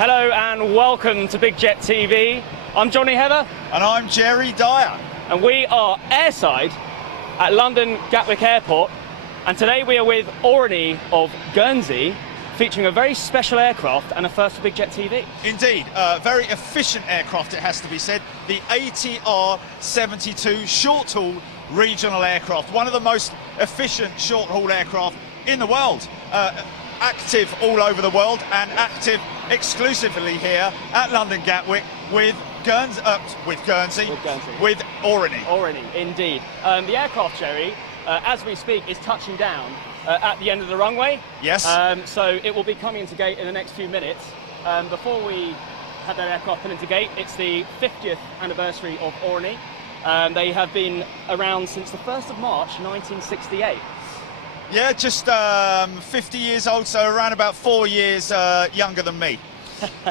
Hello and welcome to Big Jet TV. I'm Johnny Heather. And I'm Jerry Dyer. And we are airside at London Gatwick Airport. And today we are with Aurigny of Guernsey, featuring a very special aircraft and a first for Big Jet TV. Indeed, a very efficient aircraft, it has to be said. The ATR72 short-haul regional aircraft, one of the most efficient short-haul aircraft in the world. Active all over the world and active exclusively here at London Gatwick with Guernsey, with Aurigny. Aurigny, indeed. The aircraft, Jerry, as we speak, is touching down at the end of the runway. Yes. So it will be coming into gate in the next few minutes. Before we have that aircraft put into gate, it's the 50th anniversary of Aurigny. They have been around since the 1st of March 1968. Yeah, just 50 years old, so around about 4 years younger than me.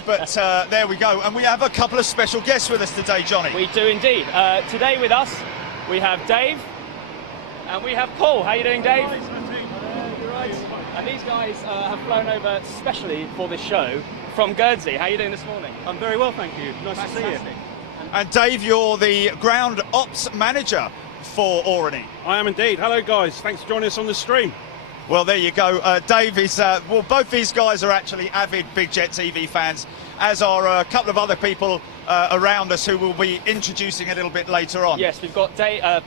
But there we go. And we have a couple of special guests with us today, Johnny. We do indeed. Today with us, we have Dave and we have Paul. How are you doing, Dave? You're right. And these guys have flown over specially for this show from Guernsey. How are you doing this morning? I'm very well, thank you. Nice Fantastic. to see you. And Dave, you're the ground ops manager for Aurigny. I am indeed. Hello, guys. Thanks for joining us on the stream. Well, there you go. Dave is, well, both these guys are actually avid Big Jet TV fans, as are a couple of other people around us who we'll be introducing a little bit later on. Yes, we've got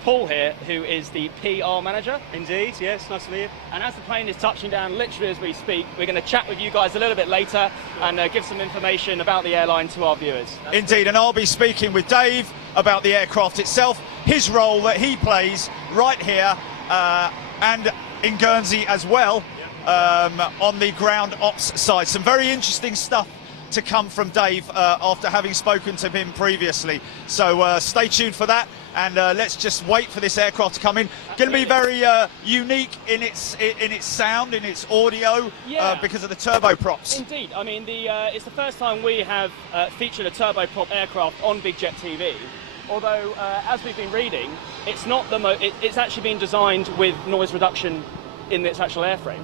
Paul here, who is the PR manager. Indeed, yes. Nice to meet you. And as the plane is touching down literally as we speak, we're going to chat with you guys a little bit later and give some information about the airline to our viewers. Indeed, and I'll be speaking with Dave about the aircraft itself, his role that he plays right here and in Guernsey as well, on the ground ops side. Some very interesting stuff to come from Dave after having spoken to him previously. So stay tuned for that, and let's just wait for this aircraft to come in. Going to be very unique in its sound, in its audio, because of the turboprops. Indeed, I mean it's the first time we have featured a turboprop aircraft on Big Jet TV. Although, as we've been reading, it's not it's actually been designed with noise reduction in its actual airframe.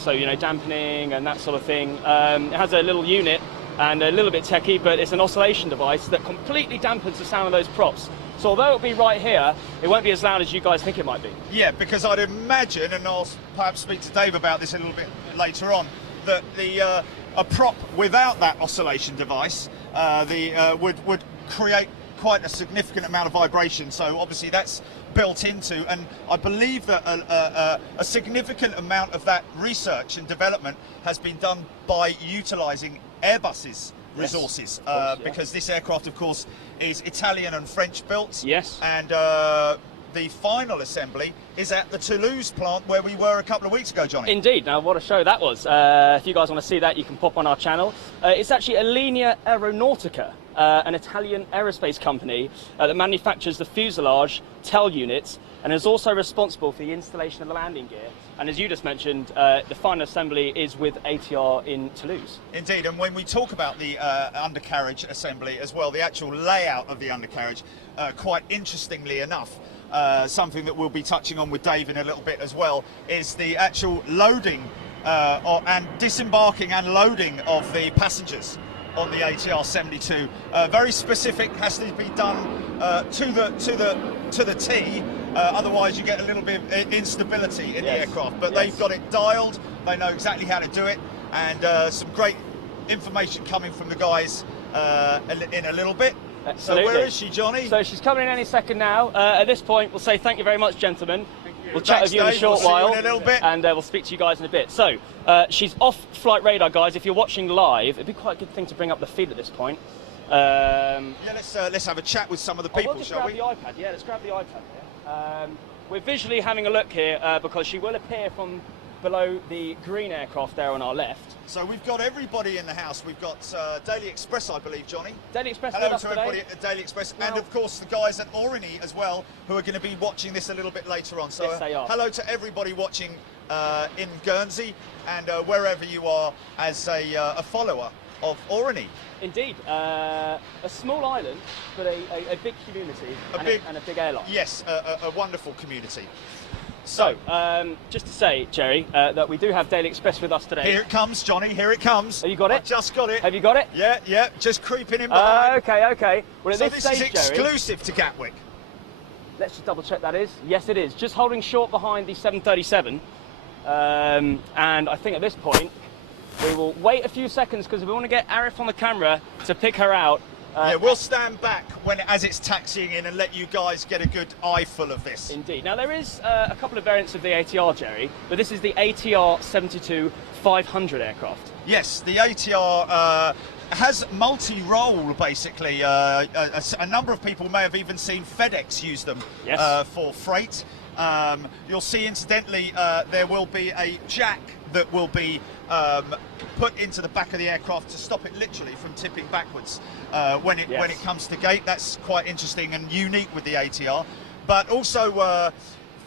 So, you know, dampening and that sort of thing. It has a little unit and a little bit techie, but it's an oscillation device that completely dampens the sound of those props. So although it'll be right here, it won't be as loud as you guys think it might be. Yeah, because I'd imagine, and I'll perhaps speak to Dave about this a little bit later on, that a prop without that oscillation device would create quite a significant amount of vibration. So obviously that's built into, and I believe that a significant amount of that research and development has been done by utilising Airbus's resources, because this aircraft, of course, is Italian and French built. Yes. And the final assembly is at the Toulouse plant where we were a couple of weeks ago, Johnny. Indeed. Now, what a show that was. If you guys want to see that, you can pop on our channel. It's actually Linea Aeronautica, an Italian aerospace company that manufactures the fuselage tail units and is also responsible for the installation of the landing gear. And as you just mentioned, the final assembly is with ATR in Toulouse. Indeed, and when we talk about the undercarriage assembly as well, the actual layout of the undercarriage, quite interestingly enough, something that we'll be touching on with Dave in a little bit as well, is the actual loading and disembarking and loading of the passengers on the ATR72. Very specific, has to be done to the T. Otherwise you get a little bit of instability in the aircraft. But they've got it dialed, they know exactly how to do it, and some great information coming from the guys in a little bit. Absolutely. So where is she, Johnny? So she's coming in any second now. At this point, we'll say thank you very much, gentlemen. We'll chat with you in a short while, in a little bit. And we'll speak to you guys in a bit. So, she's off flight radar, guys. If you're watching live, it'd be quite a good thing to bring up the feed at this point. Yeah, let's have a chat with some of the people, we'll shall we? Grab the iPad. Yeah, let's grab the iPad here. We're visually having a look here because she will appear from below the green aircraft there on our left. So we've got everybody in the house. We've got Daily Express, I believe, Johnny. Daily Express. Hello to everybody at Daily Express, and of course the guys at Aurigny as well, who are going to be watching this a little bit later on. So yes, they are. Hello to everybody watching in Guernsey and wherever you are as a follower of Aurigny. Indeed, a small island, but a big community and a big airline. Yes, a wonderful community. So, just to say, Jerry, that we do have Daily Express with us today. Here it comes, Johnny, here it comes. Have you got it? I just got it. Have you got it? Yeah, just creeping in behind. Okay. Well, at So this this stage, is Jerry, exclusive to Gatwick. let's just double check that is. Yes, it is. Just holding short behind the 737. And I think at this point, we will wait a few seconds because we want to get Arif on the camera to pick her out. Yeah, we'll stand back as it's taxiing in and let you guys get a good eyeful of this. Indeed. Now, there is a couple of variants of the ATR, Jerry, but this is the ATR72-500 aircraft. Yes, the ATR has multi-role, basically. A number of people may have even seen FedEx use them for freight. You'll see, incidentally, there will be a jack that will be put into the back of the aircraft to stop it literally from tipping backwards when it comes to gate. That's quite interesting and unique with the ATR. But also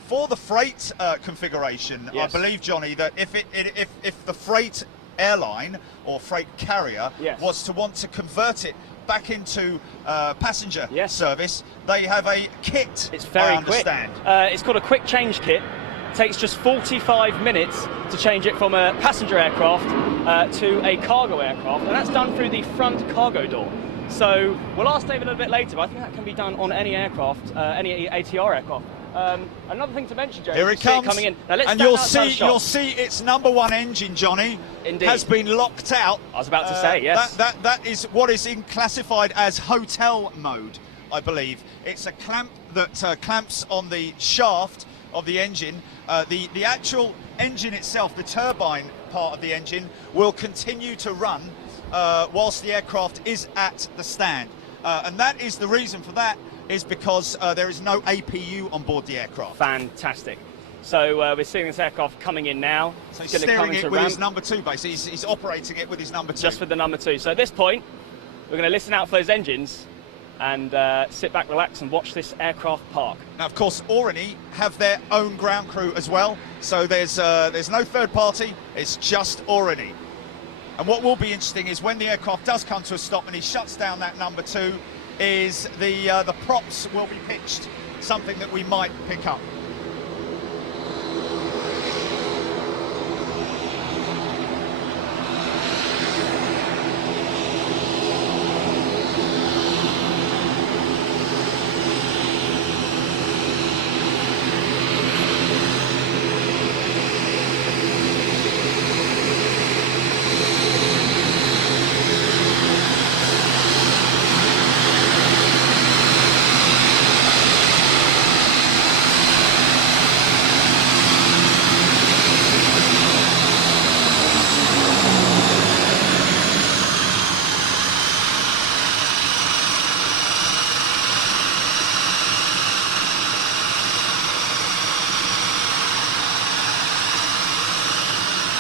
for the freight configuration, I believe, Johnny, that if the freight airline or freight carrier was to want to convert it back into passenger service, they have a kit. It's very I understand. quick. It's called a quick change kit. It takes just 45 minutes to change it from a passenger aircraft to a cargo aircraft, and that's done through the front cargo door. So we'll ask David a little bit later, but I think that can be done on any aircraft, any ATR aircraft. Another thing to mention, Jerry, here it comes, coming in. Now, let's and you'll see its number one engine, Johnny, has been locked out. I was about to say, yes. That is what is classified as hotel mode, I believe. It's a clamp that clamps on the shaft of the engine. The actual engine itself, the turbine part of the engine, will continue to run whilst the aircraft is at the stand. And that is the reason for that, is because there is no APU on board the aircraft. Fantastic. So we're seeing this aircraft coming in now. So he's steering it with his number 2 basically. He's operating it with his number 2. Just with the number 2. So at this point, we're going to listen out for those engines and sit back, relax, and watch this aircraft park. Now, of course, Aurigny have their own ground crew as well. So there's no third party. It's just Aurigny. And what will be interesting is when the aircraft does come to a stop and he shuts down that number 2, is the props will be pitched, something that we might pick up.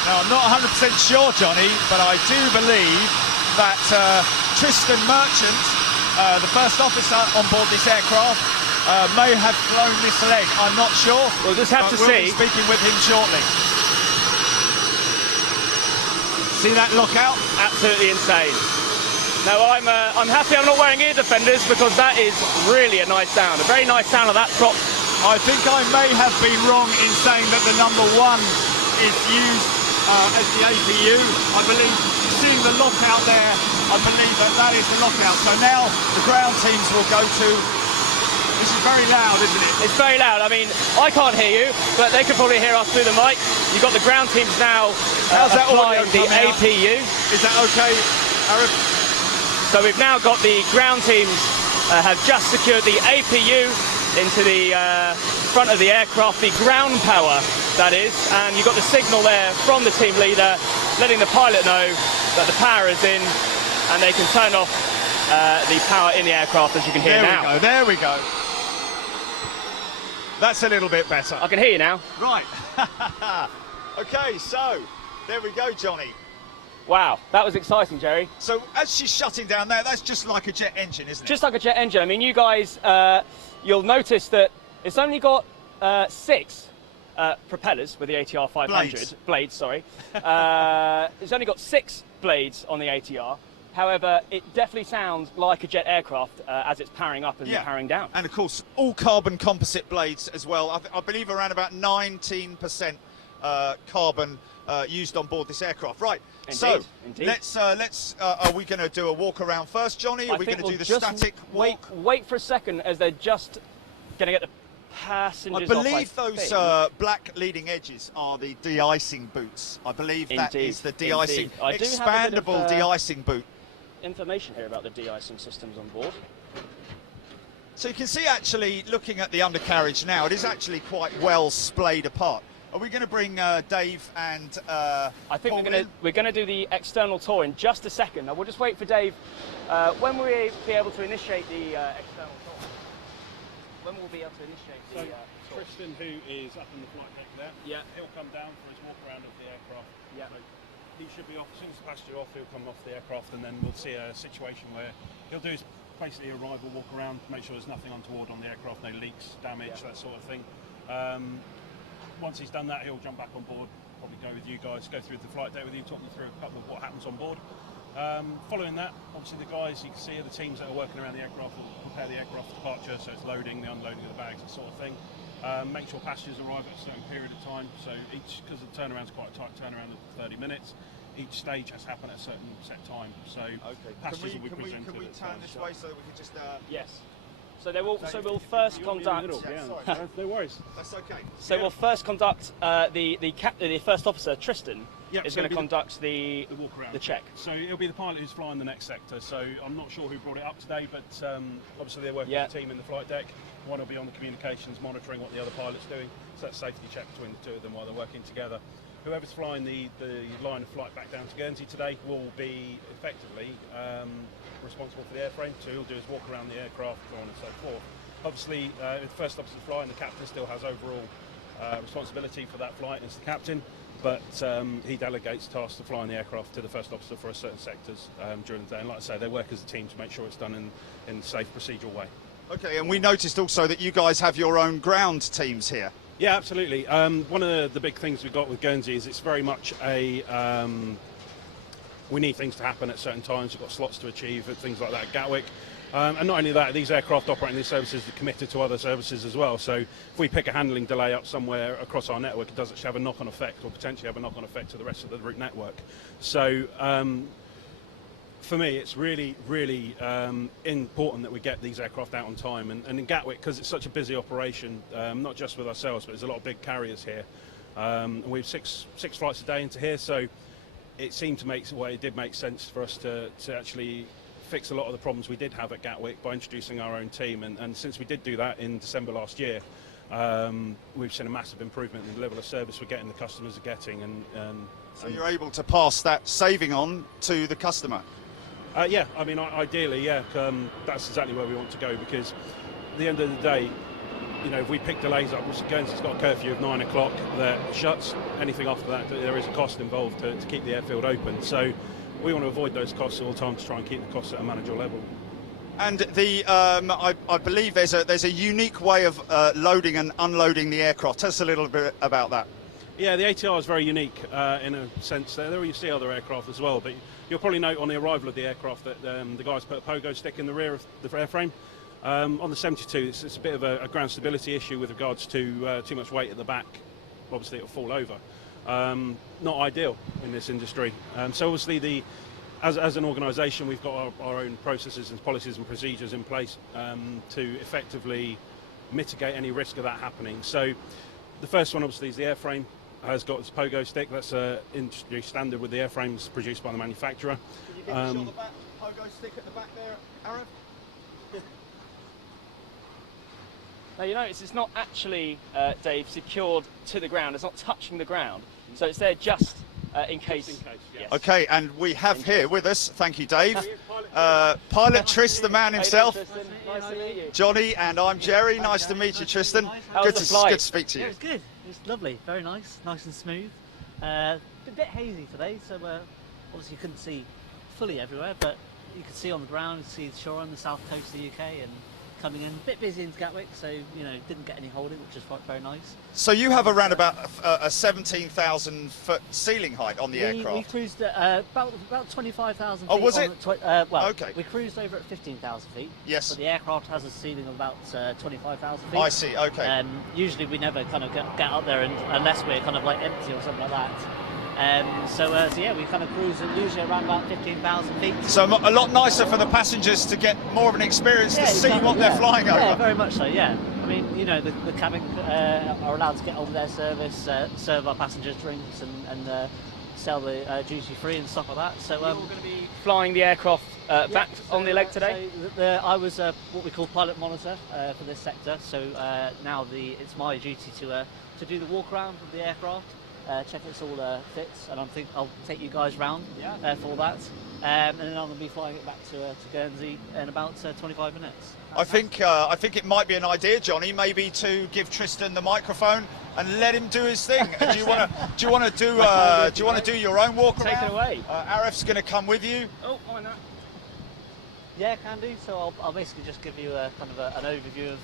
Now, I'm not 100% sure, Johnny, but I do believe that Tristan Merchant, the first officer on board this aircraft, may have flown this leg. I'm not sure. We'll just have to we'll see. Be speaking with him shortly. See that lockout? Absolutely insane. Now, I'm happy I'm not wearing ear defenders because that is really a nice sound. A very nice sound of that prop. I think I may have been wrong in saying that the number 1 is used as the APU. I believe, seeing the lockout there, I believe that is the lockout. So now the ground teams will go to... This is very loud, isn't it? It's very loud. I mean, I can't hear you, but they can probably hear us through the mic. You've got the ground teams now applying the APU. Is that okay, Arif? So we've now got the ground teams have just secured the APU into the front of the aircraft, the ground power, that is, and you've got the signal there from the team leader letting the pilot know that the power is in and they can turn off the power in the aircraft, as you can hear now. There we go. That's a little bit better. I can hear you now. Right. Okay, so there we go, Johnny. Wow, that was exciting, Jerry. So as she's shutting down there, that's just like a jet engine, isn't it? Just like a jet engine. I mean, you guys, you'll notice that it's only got 6 propellers with the ATR 500. Blades, sorry. It's only got 6 blades on the ATR. However, it definitely sounds like a jet aircraft as it's powering up and powering down. And of course, all carbon composite blades as well. I believe around about 19% carbon used on board this aircraft. Right. Indeed. Let's. Are we going to do a walk around first, Johnny? Are we going to do the static walk? Wait for a second, as they're just going to get the passengers I believe those black leading edges are the de-icing boots. I believe that is the de-icing, expandable de-icing boot. Information here about the de-icing systems on board. So you can see, actually, looking at the undercarriage now, it is actually quite well splayed apart. Are we going to bring Dave and I think we're going to do the external tour in just a second. Now we'll just wait for Dave. When will we be able to initiate the external tour? When will we be able to initiate the tour? Tristan, who is up in the flight deck there, he'll come down for his walk around of the aircraft. Yeah. So he should be off as soon as the passenger off. He'll come off the aircraft, and then we'll see a situation where he'll do basically a arrival walk around, make sure there's nothing untoward on the aircraft, no leaks, damage, that sort of thing. Once he's done that, he'll jump back on board, probably go with you guys, go through the flight deck with you, talk you through a couple of what happens on board. Following that, obviously the guys you can see are the teams that are working around the aircraft will prepare the aircraft for departure, so it's loading, the unloading of the bags, that sort of thing. Make sure passengers arrive at a certain period of time, so because the turnaround's quite a tight turnaround of 30 minutes, each stage has to happen at a certain set time, so passengers will be presented. Can we turn this way so that we can just... Yes. So we'll first conduct. No worries. That's okay. So we'll first conduct the first officer Tristan is going to conduct the walk around, the check. So it'll be the pilot who's flying the next sector. So I'm not sure who brought it up today, but obviously they're working with a team in the flight deck. One will be on the communications, monitoring what the other pilot's doing. So that's safety check between the two of them while they're working together. Whoever's flying the line of flight back down to Guernsey today will be effectively responsible for the airframe, so he'll do his walk around the aircraft, so on and so forth. Obviously, the first officer flying, the captain still has overall responsibility for that flight as the captain, but he delegates tasks to flying the aircraft to the first officer for certain sectors during the day. And like I say, they work as a team to make sure it's done in a safe, procedural way. Okay, and we noticed also that you guys have your own ground teams here. Yeah, absolutely. One of the big things we've got with Guernsey is it's very much a... we need things to happen at certain times. We've got slots to achieve and things like that at Gatwick. And not only that, these aircraft operating these services are committed to other services as well. So if we pick a handling delay up somewhere across our network, it does actually have a knock-on effect, or potentially have a knock-on effect to the rest of the route network. So for me, it's really, really important that we get these aircraft out on time. And in Gatwick, because it's such a busy operation, not just with ourselves, but there's a lot of big carriers here. And we have six flights a day into here, so it seemed to it did make sense for us to actually fix a lot of the problems we did have at Gatwick by introducing our own team. And since we did do that in December last year, we've seen a massive improvement in the level of service we're getting, the customers are getting. So you're able to pass that saving on to the customer? Yeah, I mean, ideally, yeah, that's exactly where we want to go, because at the end of the day, you know, if we pick delays up, which Guernsey's got a curfew of 9 o'clock that shuts, anything after that, there is a cost involved to keep the airfield open. So we want to avoid those costs all the time to try and keep the costs at a manageable level. And I believe there's a unique way of loading and unloading the aircraft. Tell us a little bit about that. Yeah, the ATR is very unique in a sense. There you see other aircraft as well, but you'll probably note on the arrival of the aircraft that the guys put a pogo stick in the rear of the airframe. On the 72, it's a bit of a ground stability issue with regards to too much weight at the back. Obviously, it'll fall over. Not ideal in this industry. So obviously, as an organisation, we've got our own processes and policies and procedures in place to effectively mitigate any risk of that happening. So the first one, obviously, is the airframe. Has got its pogo stick. That's industry standard with the airframes produced by the manufacturer. Can you get a shot of the back, pogo stick at the back there, Aaron? Now you notice it's not actually, Dave, secured to the ground. It's not touching the ground. So it's there just in case. Just in case, yeah. Yes. Okay, and we have here with us, thank you, Dave, Pilot Tris, the man himself. Nice to meet you. Johnny, and I'm Jerry. Nice to meet you, Tristan. How was the flight? Good to speak to you. Yeah, it was good. It was lovely. Very nice and smooth. A bit hazy today, so obviously you couldn't see fully everywhere, but you could see on the ground, you could see the shore on the south coast of the UK, and coming in. A bit busy in Gatwick, so didn't get any holding, which is very nice. So you have around about a 17,000 foot ceiling height on the aircraft. We cruised at about 25,000 feet. Oh, was it? Well, okay. We cruised over at 15,000 feet. Yes. But the aircraft has a ceiling of about 25,000 feet. I see. Okay. Usually we never kind of get up there unless we're kind of like empty or something like that. So yeah, we kind of cruise usually around about 15,000 feet. So a lot nicer for the passengers to get more of an experience to see what they're flying over. Yeah, very much so. Yeah. I mean, the cabin are allowed to get on with their service, serve our passengers drinks, and sell the duty free and stuff like that. So you're going to be flying the aircraft back on the leg today. So I was what we call pilot monitor for this sector. So now it's my duty to do the walk around of the aircraft. Check it's all fits, and I'll take you guys round for that, and then I'm going to be flying it back to Guernsey in about 25 minutes. I think it might be an idea, Johnny, maybe to give Tristan the microphone and let him do his thing. Do you want to do your own walk around? Take it away. Arif's going to come with you. Oh, why not? Yeah, can do. So I'll basically just give you an overview of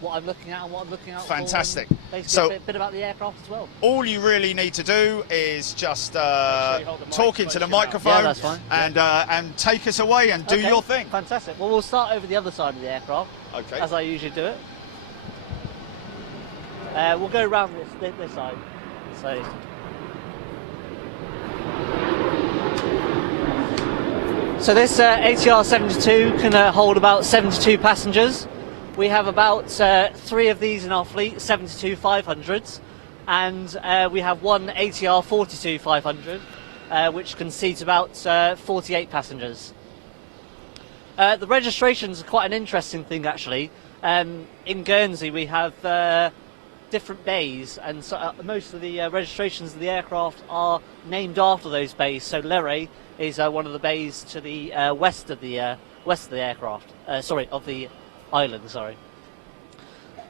what I'm looking at and what I'm looking out Fantastic. for. Basically, So a bit about the aircraft as well. all you really need to do is just sure you hold the mic talk into close the to your mouth. microphone Yeah, that's fine. and take us away and do Okay, your thing. Fantastic. Well, we'll start over the other side of the aircraft, Okay. as I usually do it. We'll go around this side. So this ATR72 can hold about 72 passengers. We have about 3 of these in our fleet, 72-500s, and we have one ATR72-500, which can seat about 48 passengers. The registrations are quite an interesting thing, actually. In Guernsey, we have different bays, and so, most of the registrations of the aircraft are named after those bays. So Lere is one of the bays to the west of the aircraft. Of the island. Sorry.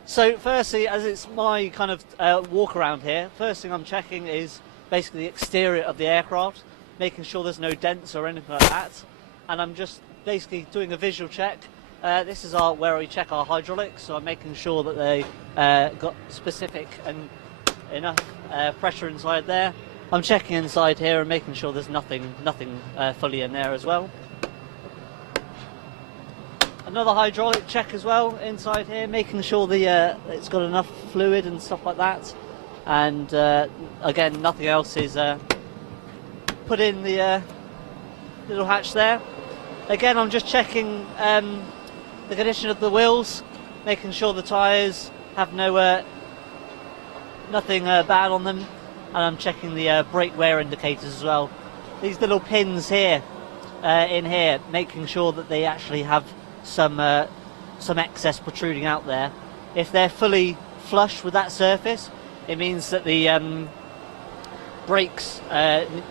So firstly, as it's my kind of walk around here, first thing I'm checking is basically the exterior of the aircraft, making sure there's no dents or anything like that, and I'm just basically doing a visual check. This is where we check our hydraulics, so I'm making sure that they got specific and enough pressure inside there. I'm checking inside here and making sure there's nothing fully in there as well. Another hydraulic check as well inside here, making sure it's got enough fluid and stuff like that. And again, nothing else is put in the little hatch there. Again, I'm just checking the condition of the wheels, making sure the tyres have nothing bad on them, and I'm checking the brake wear indicators as well. These little pins here, in here, making sure that they actually have some excess protruding out there. If they're fully flush with that surface, it means that the brakes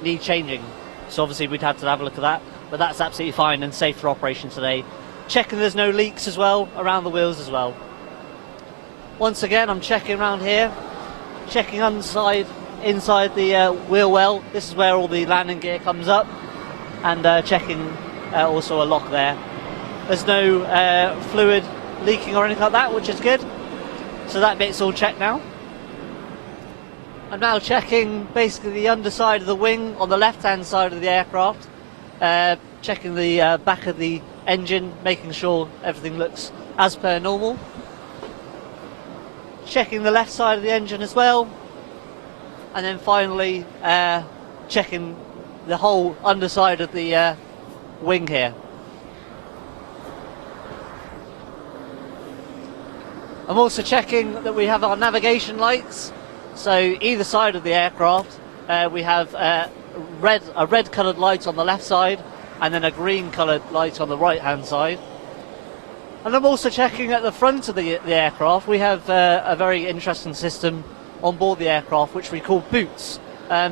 need changing. So obviously we'd have to have a look at that, but that's absolutely fine and safe for operation today. Checking there's no leaks as well around the wheels as well. Once again, I'm checking around here, checking inside the wheel well. This is where all the landing gear comes up, and checking also a lock there. There's no fluid leaking or anything like that, which is good. So that bit's all checked now. I'm now checking basically the underside of the wing on the left-hand side of the aircraft, checking the back of the engine, making sure everything looks as per normal. Checking the left side of the engine as well, and then finally checking the whole underside of the wing here. I'm also checking that we have our navigation lights. So either side of the aircraft, we have a red coloured light on the left side, and then a green coloured light on the right hand side. And I'm also checking at the front of the aircraft. We have a very interesting system on board the aircraft which we call boots.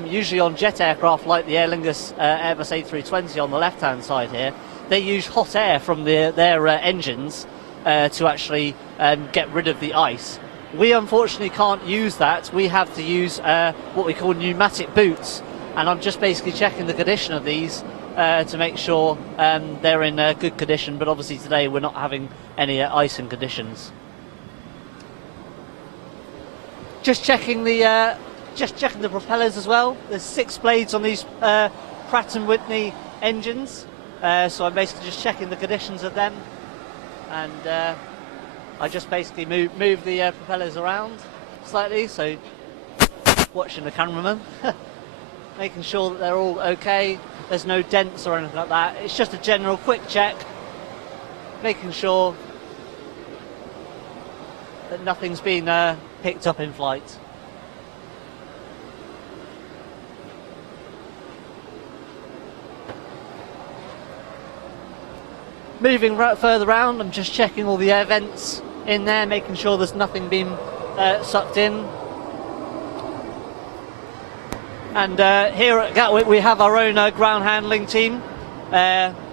Usually on jet aircraft like the Aer Lingus Airbus A320 on the left hand side here, they use hot air from their engines to actually get rid of the ice. We unfortunately can't use that. We have to use what we call pneumatic boots, and I'm just basically checking the condition of these to make sure they're in good condition, but obviously today we're not having any icing conditions. Just checking the propellers as well. There's 6 blades on these Pratt & Whitney engines, so I'm basically just checking the conditions of them, and I just basically move the propellers around slightly, so watching the cameraman, making sure that they're all okay, there's no dents or anything like that. It's just a general quick check, making sure that nothing's been picked up in flight. Moving further around, I'm just checking all the air vents in there, making sure there's nothing being sucked in. And here at Gatwick we have our own ground handling team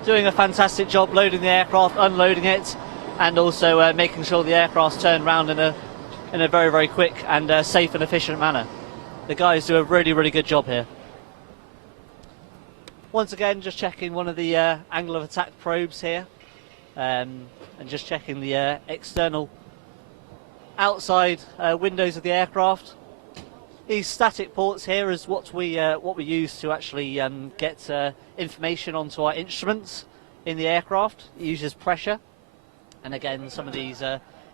doing a fantastic job loading the aircraft, unloading it, and also making sure the aircraft's turned around in a very, very quick and safe and efficient manner. The guys do a really, really good job here. Once again, just checking one of the angle of attack probes here, and just checking the external outside windows of the aircraft. These static ports here is what we use to actually get information onto our instruments in the aircraft. It uses pressure, and again, some of these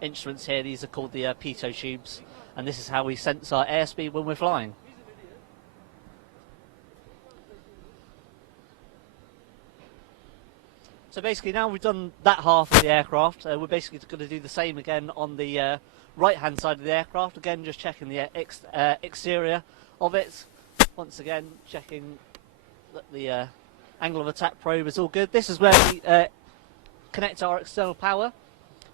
instruments here, these are called the pitot tubes, and this is how we sense our airspeed when we're flying. So basically, now we've done that half of the aircraft, we're basically going to do the same again on the right hand side of the aircraft. Again, just checking the exterior of it. Once again, checking that the angle of attack probe is all good. This is where we connect our external power.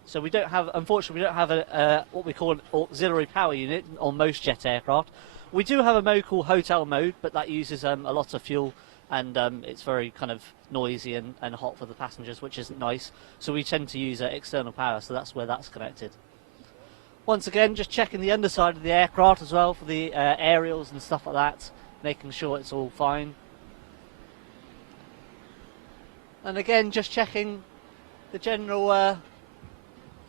So we don't have, unfortunately, we don't have a what we call an auxiliary power unit on most jet aircraft. We do have a mode called hotel mode, but that uses a lot of fuel, and it's very kind of noisy and hot for the passengers, which isn't nice. So we tend to use external power, so that's where that's connected. Once again, just checking the underside of the aircraft as well for the aerials and stuff like that, making sure it's all fine. And again, just checking the general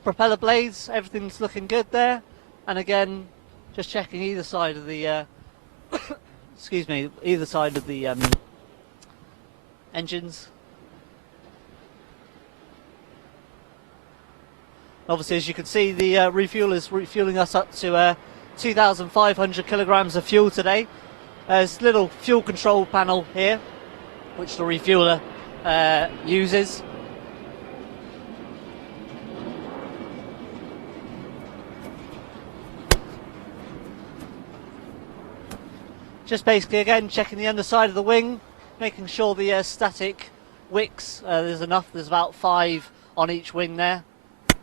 propeller blades, everything's looking good there. And again, just checking either side of the excuse me, either side of the engines. Obviously, as you can see, the refuel is refueling us up to 2,500 kilograms of fuel today. There's a little fuel control panel here, which the refueler uses. Just basically, again, checking the underside of the wing, making sure the static wicks, there's enough, there's about 5 on each wing there.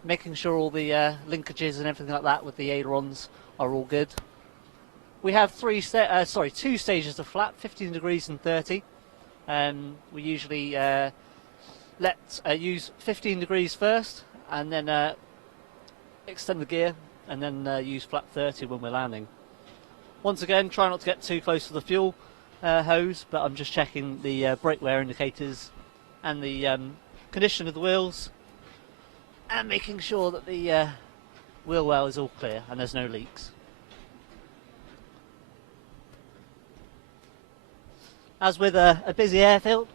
Making sure all the linkages and everything like that with the ailerons are all good. We have 2 stages of flap, 15 degrees and 30. We usually use 15 degrees first, and then extend the gear, and then use flap 30 when we're landing. Once again, try not to get too close to the fuel hose, but I'm just checking the brake wear indicators and the condition of the wheels, and making sure that the wheel well is all clear and there's no leaks. As with a busy airfield,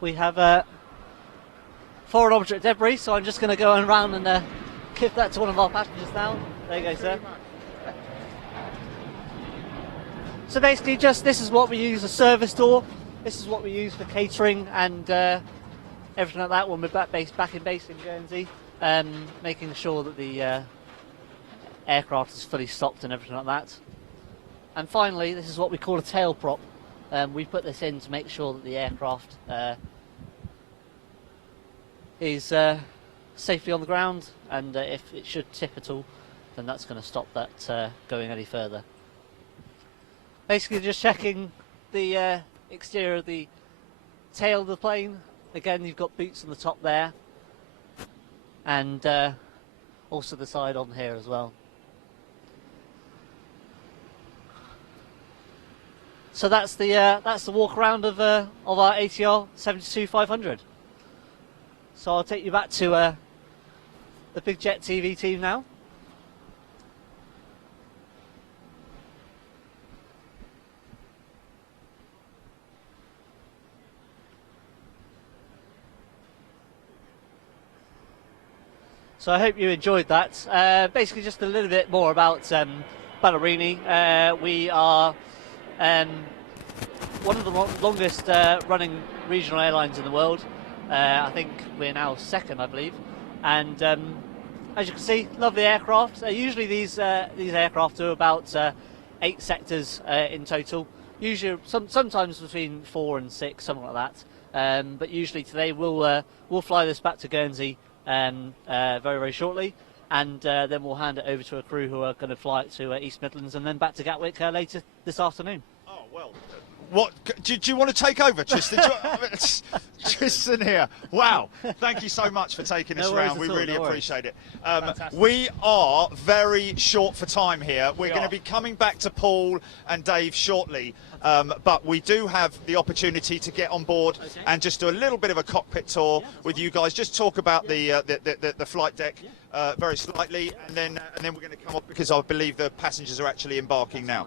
we have foreign object debris, so I'm just going to go around and give that to one of our passengers now. There you go, sir. So basically, just this is what we use a service door. This is what we use for catering and everything like that when we're back in base in Guernsey, making sure that the aircraft is fully stocked and everything like that. And finally, this is what we call a tail prop. We put this in to make sure that the aircraft is safely on the ground, and if it should tip at all, then that's going to stop that going any further. Basically, just checking the exterior of the tail of the plane. Again, you've got boots on the top there, and also the side on here as well. So that's the walk around of our ATR72-500. So I'll take you back to the Big Jet TV team now. So I hope you enjoyed that. Basically just a little bit more about Aurigny. We are one of the longest running regional airlines in the world. I think we're now second, I believe. And as you can see, lovely aircraft. Usually these aircraft do about 8 sectors in total. Usually, sometimes between 4 and 6, something like that. But usually today we'll fly this back to Guernsey very, very shortly, and then we'll hand it over to a crew who are going to fly it to East Midlands and then back to Gatwick later this afternoon. Oh, well. What do you want to take over, Tristan? Tristan here. Wow! Thank you so much for taking us around. We really appreciate it. We are very short for time here. We're going to be coming back to Paul and Dave shortly, but we do have the opportunity to get on board and just do a little bit of a cockpit tour with you guys. Just talk about the flight deck very slightly, and then we're going to come up because I believe the passengers are actually embarking now.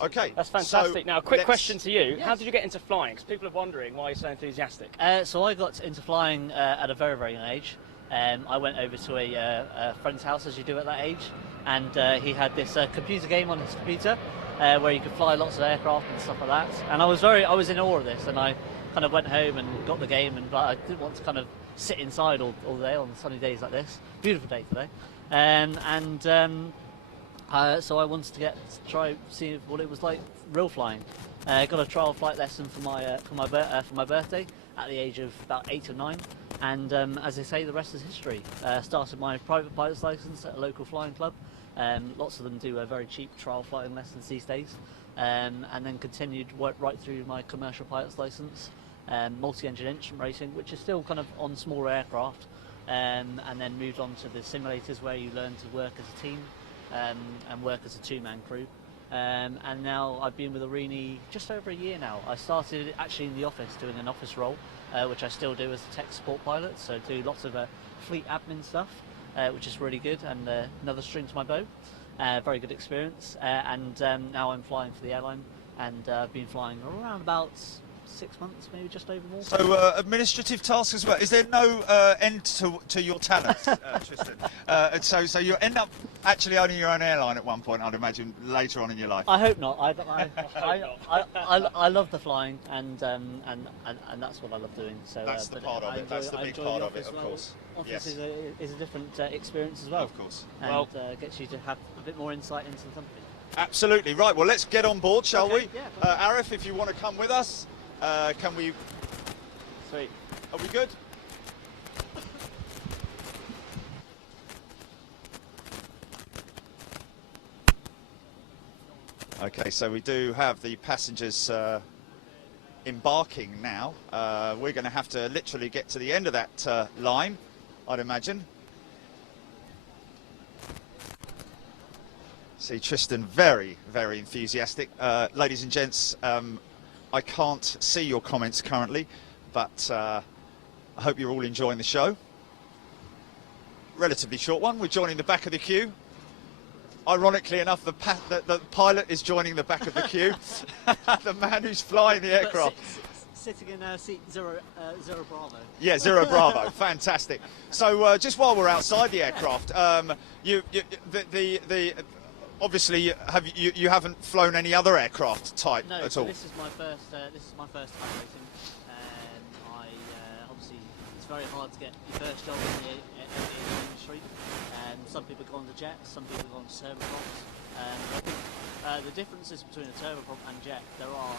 Okay, that's fantastic. So now, a quick question to you: how did you get into flying? Because people are wondering why you're so enthusiastic. So I got into flying at a very, very young age. I went over to a friend's house, as you do at that age, and he had this computer game on his computer where you could fly lots of aircraft and stuff like that. And I was in awe of this, and I kind of went home and got the game, and I didn't want to kind of sit inside all day on sunny days like this. Beautiful day today, so I wanted to try see what it was like real flying. Got a trial flight lesson for my birthday at the age of about 8 or 9, and as they say, the rest is history. Started my private pilot's license at a local flying club. Lots of them do very cheap trial flying lessons these days, and then continued right through my commercial pilot's license, multi-engine instrument racing, which is still kind of on smaller aircraft, and then moved on to the simulators where you learn to work as a team. And work as a two-man crew, and now I've been with Aurigny just over a year now. I started actually in the office doing an office role, which I still do as a tech support pilot, so do lots of fleet admin stuff, which is really good, and another string to my bow. Very good experience, and now I'm flying for the airline, and I've been flying around about 6 months, maybe just over more. So administrative tasks as well. Is there no end to your talent, Tristan? So you end up actually owning your own airline at one point, I'd imagine, later on in your life. I hope not. I love the flying, and that's what I love doing. So that's the part of it. That's the big part of it, of course. Office is a different experience as well. Of course. And gets you to have a bit more insight into the company. Absolutely. Right, well, let's get on board, shall we? Yeah. Arif, if you want to come with us. Can we? Sweet. Are we good? Okay, so we do have the passengers embarking now. We're going to have to literally get to the end of that line, I'd imagine. See Tristan very, very enthusiastic. Ladies and gents, I can't see your comments currently, but I hope you're all enjoying the show. Relatively short one. We're joining the back of the queue. Ironically enough, the pilot is joining the back of the queue. The man who's flying the aircraft. Sitting in seat zero Bravo. Yeah, 0 Bravo. Fantastic. So just while we're outside the aircraft, obviously, you haven't flown any other aircraft type at all? No, this is my first time racing. Obviously, it's very hard to get your first job in the aviation industry. Some people go on to jets, some people go on to turboprops. I think the differences between a turboprop and jet, there are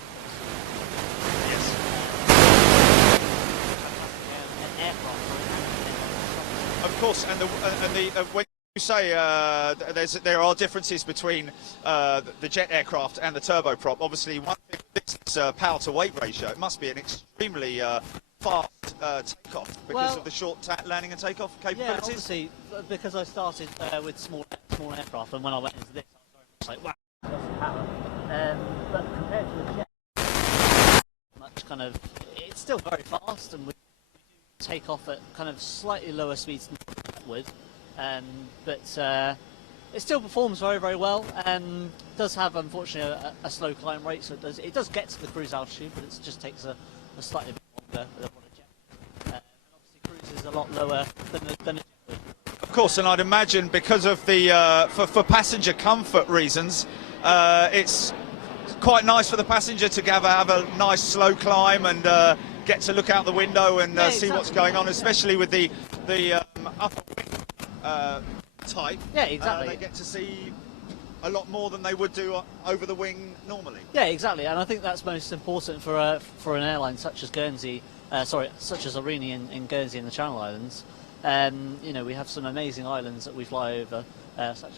aircraft. Of course, and when you say there are differences between the jet aircraft and the turboprop, obviously one thing is power to weight ratio. It must be an extremely fast takeoff because of the short landing and takeoff capabilities. Yeah, obviously, because I started with small aircraft, and when I went into this, I was very much like, wow, that's the power. But compared to a jet, kind of, it's still very fast, and we take off at kind of slightly lower speeds than it would, but it still performs very, very well. Does have, unfortunately, a slow climb rate, so it does get to the cruise altitude, but it just takes a slightly bit longer than what a jet would. And obviously cruise is a lot lower than a jet would. Of course, and I'd imagine because of the for passenger comfort reasons, it's quite nice for the passenger to have a nice slow climb and get to look out the window and see what's going on, especially with the upper wing type. Yeah, exactly. They get to see a lot more than they would do over the wing normally. Yeah, exactly, and I think that's most important for an airline such as Guernsey, such as Aurigny in Guernsey and the Channel Islands. You know, we have some amazing islands that we fly over, such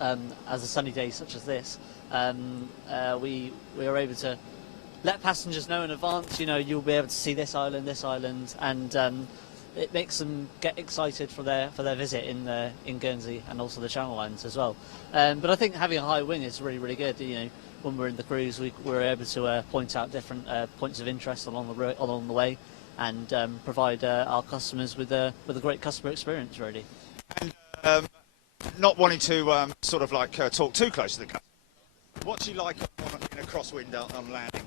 as a sunny day such as this. We are able to let passengers know in advance. You know, you'll be able to see this island, and it makes them get excited for their visit in Guernsey and also the Channel Islands as well. But I think having a high wing is really, really good. You know, when we're in the cruise, we're able to point out different points of interest along the way, and provide our customers with a great customer experience, really. And not wanting to sort of like talk too close to the customer, what's she like in a crosswind on landing?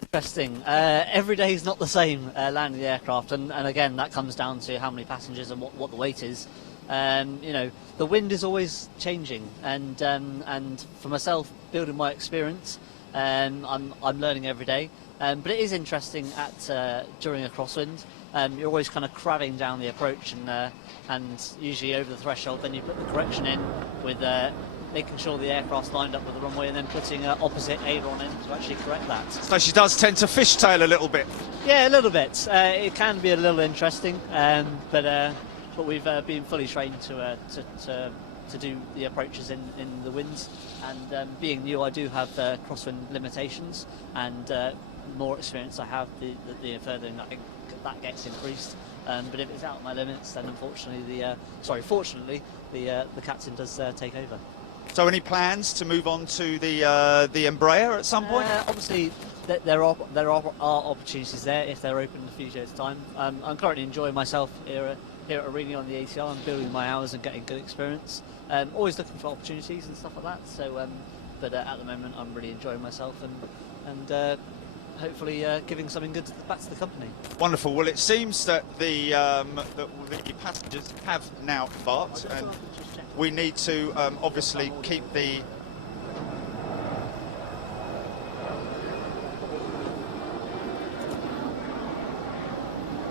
Interesting. Every day is not the same landing the aircraft, and again that comes down to how many passengers and what the weight is. You know, the wind is always changing, and for myself, building my experience, I'm learning every day. But it is interesting during a crosswind. You're always kind of crabbing down the approach, and usually over the threshold, then you put the correction in with making sure the aircraft's lined up with the runway, and then putting opposite aileron in to actually correct that. So she does tend to fishtail a little bit. Yeah, a little bit. It can be a little interesting, but we've been fully trained to do the approaches in the winds, and being new, I do have crosswind limitations, and more experience I have, the further that gets increased. But if it's out of my limits, then unfortunately, fortunately, the captain does take over. So, any plans to move on to the Embraer at some point? Obviously, there are opportunities there if they're open in a few years' time. I'm currently enjoying myself here at Aurigny on the ATR. I'm building my hours and getting good experience. Always looking for opportunities and stuff like that. So, but at the moment, I'm really enjoying myself and hopefully giving something good back to the company. Wonderful. Well, it seems that the passengers have now embarked, and we need to obviously keep the...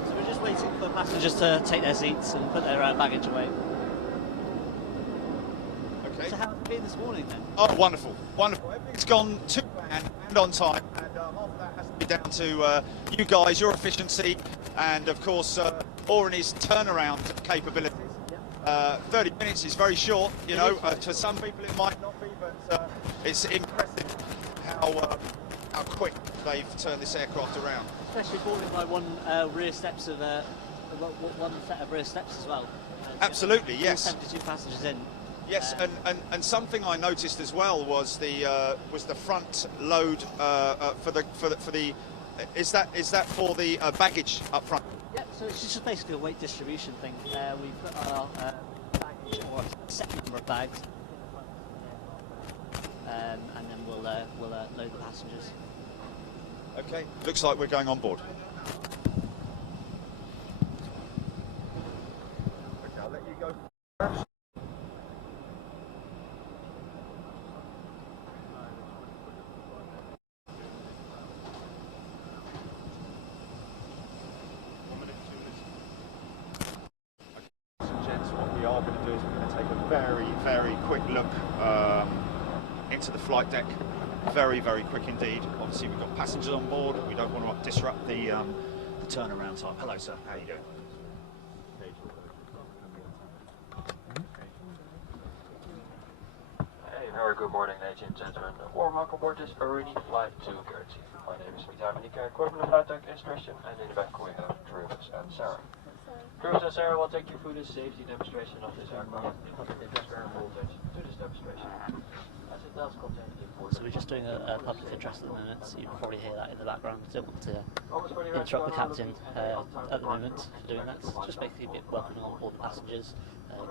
So we're just waiting for passengers to take their seats and put their baggage away. Okay. So how has it been this morning then? Oh, wonderful, wonderful. Everything's gone to plan and on time, and half of that has to be down to you guys, your efficiency, and of course Aurigny's turnaround capabilities. 30 minutes is very short, you know. To some people it might not be, but it's impressive how quick they've turned this aircraft around. Especially boarding by one set of rear steps as well. Absolutely, yes. 72 passengers in. Yes, and something I noticed as well was the front load for the is that for the baggage up front? Yep. So it's just basically a weight distribution thing. We put our baggage, or a set number of bags, and then we'll load the passengers. Okay. Looks like we're going on board. Okay, I'll let you go first. Very quick look into the flight deck. Very quick indeed. Obviously we've got passengers on board. We don't want to disrupt the turnaround time. Hello sir, how are you doing? Hey, very good morning ladies and gentlemen. Warm welcome aboard this Aurigny flight to Guernsey. My name is Dominique, equipment and flight deck is Christian, and in the back we have Travis and Sarah. Cruise Sarah will take you through the safety demonstration of this aircraft. Transfer voltage to this demonstration. As it does contain the important. So we're just doing a public address at the moment, so you can probably hear that in the background. Don't want to interrupt the captain at the moment for doing that. Just basically welcoming on board the passengers,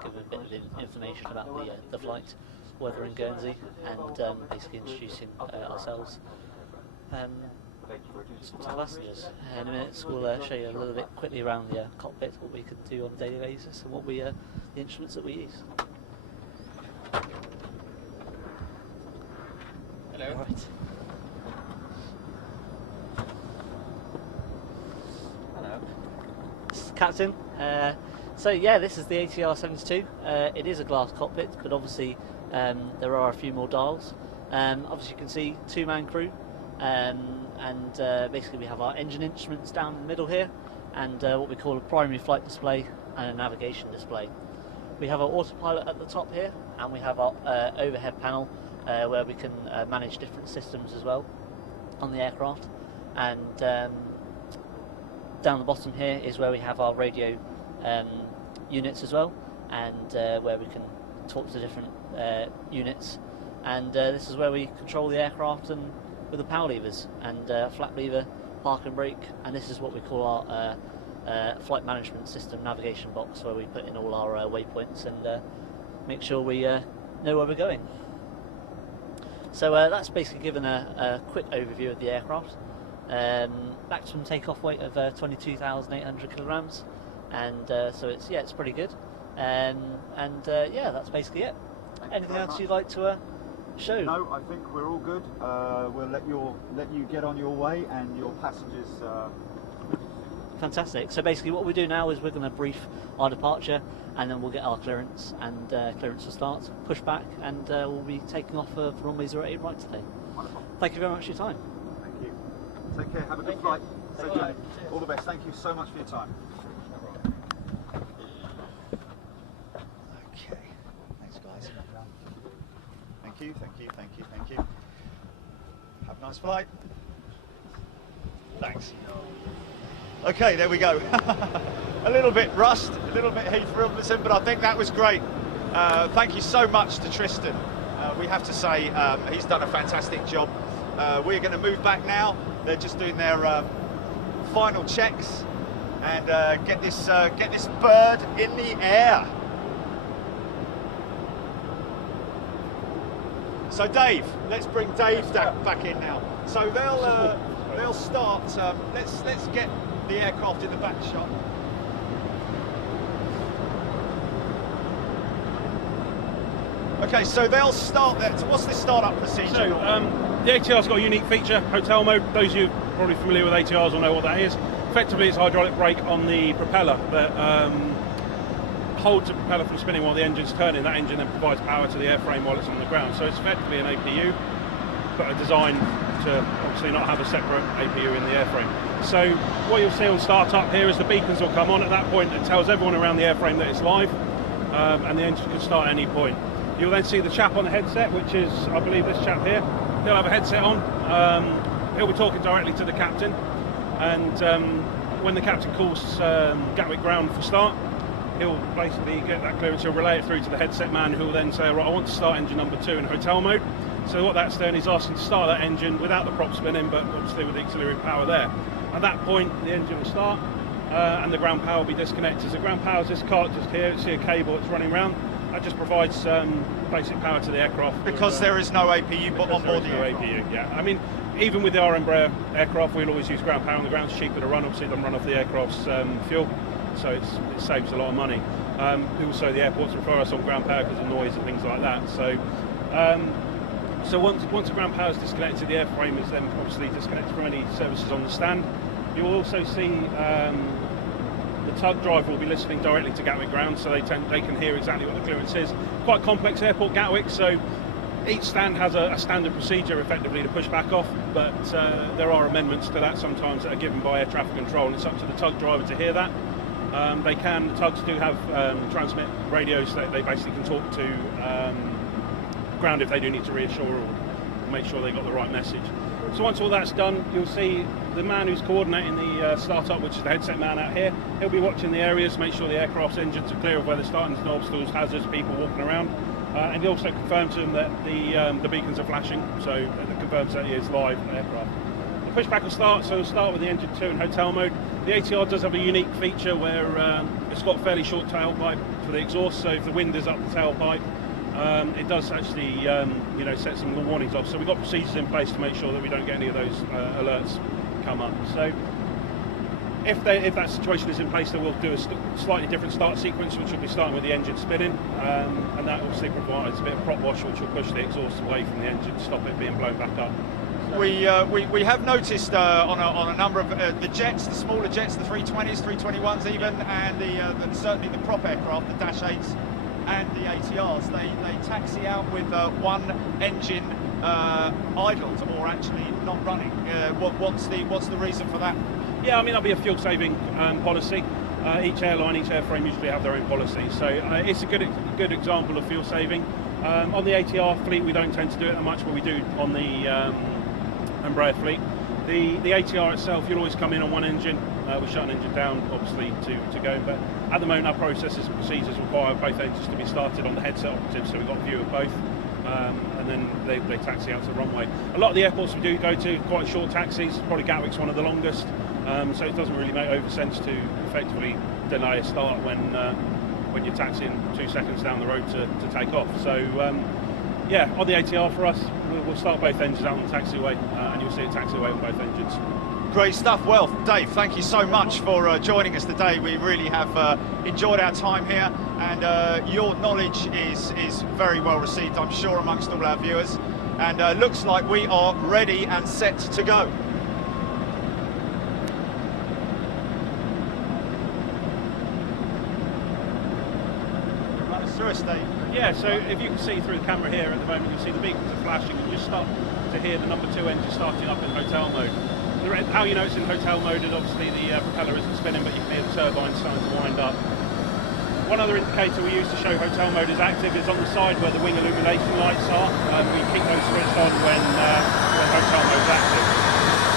giving a bit of information about the flight, weather in Guernsey, and basically introducing ourselves to the passengers. In a minute we'll show you a little bit quickly around the cockpit, what we could do on a daily basis, and what the instruments that we use. Hello. Right. Hello. Captain. So yeah, this is the ATR72. It is a glass cockpit, but obviously there are a few more dials. Obviously you can see two-man crew, and basically we have our engine instruments down in the middle here, and what we call a primary flight display and a navigation display. We have our autopilot at the top here, and we have our overhead panel where we can manage different systems as well on the aircraft. And down the bottom here is where we have our radio units as well, and where we can talk to different units. And this is where we control the aircraft and with the power levers and flap lever, park and brake. And this is what we call our flight management system navigation box, where we put in all our waypoints and make sure we know where we're going. So that's basically given a quick overview of the aircraft. Maximum takeoff weight of 22,800 kilograms, and so it's pretty good. Yeah, that's basically it. Anything else you'd like to show? No, I think we're all good. We'll let you get on your way, and your passengers. Fantastic. So basically what we do now is we're going to brief our departure, and then we'll get our clearance, and clearance will start, push back, and we'll be taking off for runway 08 right today. Wonderful. Thank you very much for your time. Thank you. Take care. Have a good flight. Safe journey. All the best. Thank you so much for your time. Okay. Thanks, guys. Thank you. Thank you. Thank you. Thank you. Have a nice flight. Thanks. Okay, there we go. A little bit rushed, a little bit heat for Ilveson, but I think that was great. Thank you so much to Tristan. We have to say he's done a fantastic job. We're going to move back now. They're just doing their final checks and get this bird in the air. So Dave, let's bring Dave back in now. So they'll start. Let's get the aircraft in the back shot. Okay, so they'll start there. So what's the startup procedure? So the ATR's got a unique feature, hotel mode. Those of you probably familiar with ATRs will know what that is. Effectively, it's a hydraulic brake on the propeller that holds the propeller from spinning while the engine's turning. That engine then provides power to the airframe while it's on the ground. So it's effectively an APU, but a design to obviously not have a separate APU in the airframe. So what you'll see on startup here is the beacons will come on. At that point it tells everyone around the airframe that it's live, and the engine can start at any point. You'll then see the chap on the headset, which is, I believe, this chap here. He'll have a headset on. He'll be talking directly to the captain, and when the captain calls Gatwick ground for start, he'll basically get that clearance. He'll relay it through to the headset man, who will then say, right, I want to start engine number 2 in hotel mode. So what that's doing is asking to start that engine without the prop spinning, but obviously with the auxiliary power there. At that point, the engine will start, and the ground power will be disconnected. So ground power is this cart just here. You see a cable that's running around. That just provides basic power to the aircraft. Because there is no APU on board the aircraft. APU, yeah. I mean, even with our Embraer aircraft, we'll always use ground power on the ground. It's cheaper to run, obviously, than run off the aircraft's fuel. So it saves a lot of money. Also, the airports prefer us on ground power because of noise and things like that. So once the ground power is disconnected, the airframe is then obviously disconnected from any services on the stand. You'll also see the tug driver will be listening directly to Gatwick ground, so they can hear exactly what the clearance is. Quite a complex airport, Gatwick, so each stand has a standard procedure effectively to push back off, but there are amendments to that sometimes that are given by air traffic control, and it's up to the tug driver to hear that. The tugs do have transmit radios that they basically can talk to ground if they do need to reassure or make sure they got the right message. So once all that's done, you'll see the man who's coordinating the startup, which is the headset man out here. He'll be watching the areas, make sure the aircraft's engines are clear of where they're starting, knobs, stalls, hazards, people walking around. And he also confirms to them that the beacons are flashing, so it confirms that he is live aircraft. The pushback will start, so we'll start with the engine 2 in hotel mode. The ATR does have a unique feature where it's got a fairly short tailpipe for the exhaust, so if the wind is up the tailpipe, it does actually set some of the warnings off. So we've got procedures in place to make sure that we don't get any of those alerts come up. So if that situation is in place, then we'll do a slightly different start sequence, which will be starting with the engine spinning, and that obviously provides a bit of prop wash, which will push the exhaust away from the engine to stop it being blown back up. We have noticed on a number of the jets, the smaller jets, the 320s, 321s even, and certainly the prop aircraft, the Dash 8s and the ATRs, they taxi out with one engine idled or actually not running. What's the reason for that? Yeah, I mean, that'll be a fuel-saving policy. Each airline, each airframe usually have their own policy, so it's a good example of fuel saving. On the ATR fleet, we don't tend to do it that much, but we do on the Embraer fleet. The ATR itself, you'll always come in on one engine. We shut an engine down, obviously, to go, but at the moment our processes and procedures require both engines to be started on the headset operative, so we've got a view of both, and then they taxi out to the runway. A lot of the airports we do go to, quite short taxis, probably Gatwick's one of the longest, so it doesn't really make sense to effectively delay a start when you're taxiing 2 seconds down the road to take off. So yeah, on the ATR for us, we'll start both engines out on the taxiway, and you'll see it taxi away on both engines. Great stuff. Well, Dave, thank you so much for joining us today. We really have enjoyed our time here, and your knowledge is very well received, I'm sure, amongst all our viewers. And looks like we are ready and set to go. Run us through us, Dave. Yeah, so if you can see through the camera here at the moment, you can see the beacons are flashing. You just start to hear the number 2 engine starting up in hotel mode. How you know it's in hotel mode is obviously the propeller isn't spinning, but you can hear the turbine starting to wind up. One other indicator we use to show hotel mode is active is on the side where the wing illumination lights are. We keep those switched on when hotel mode is active.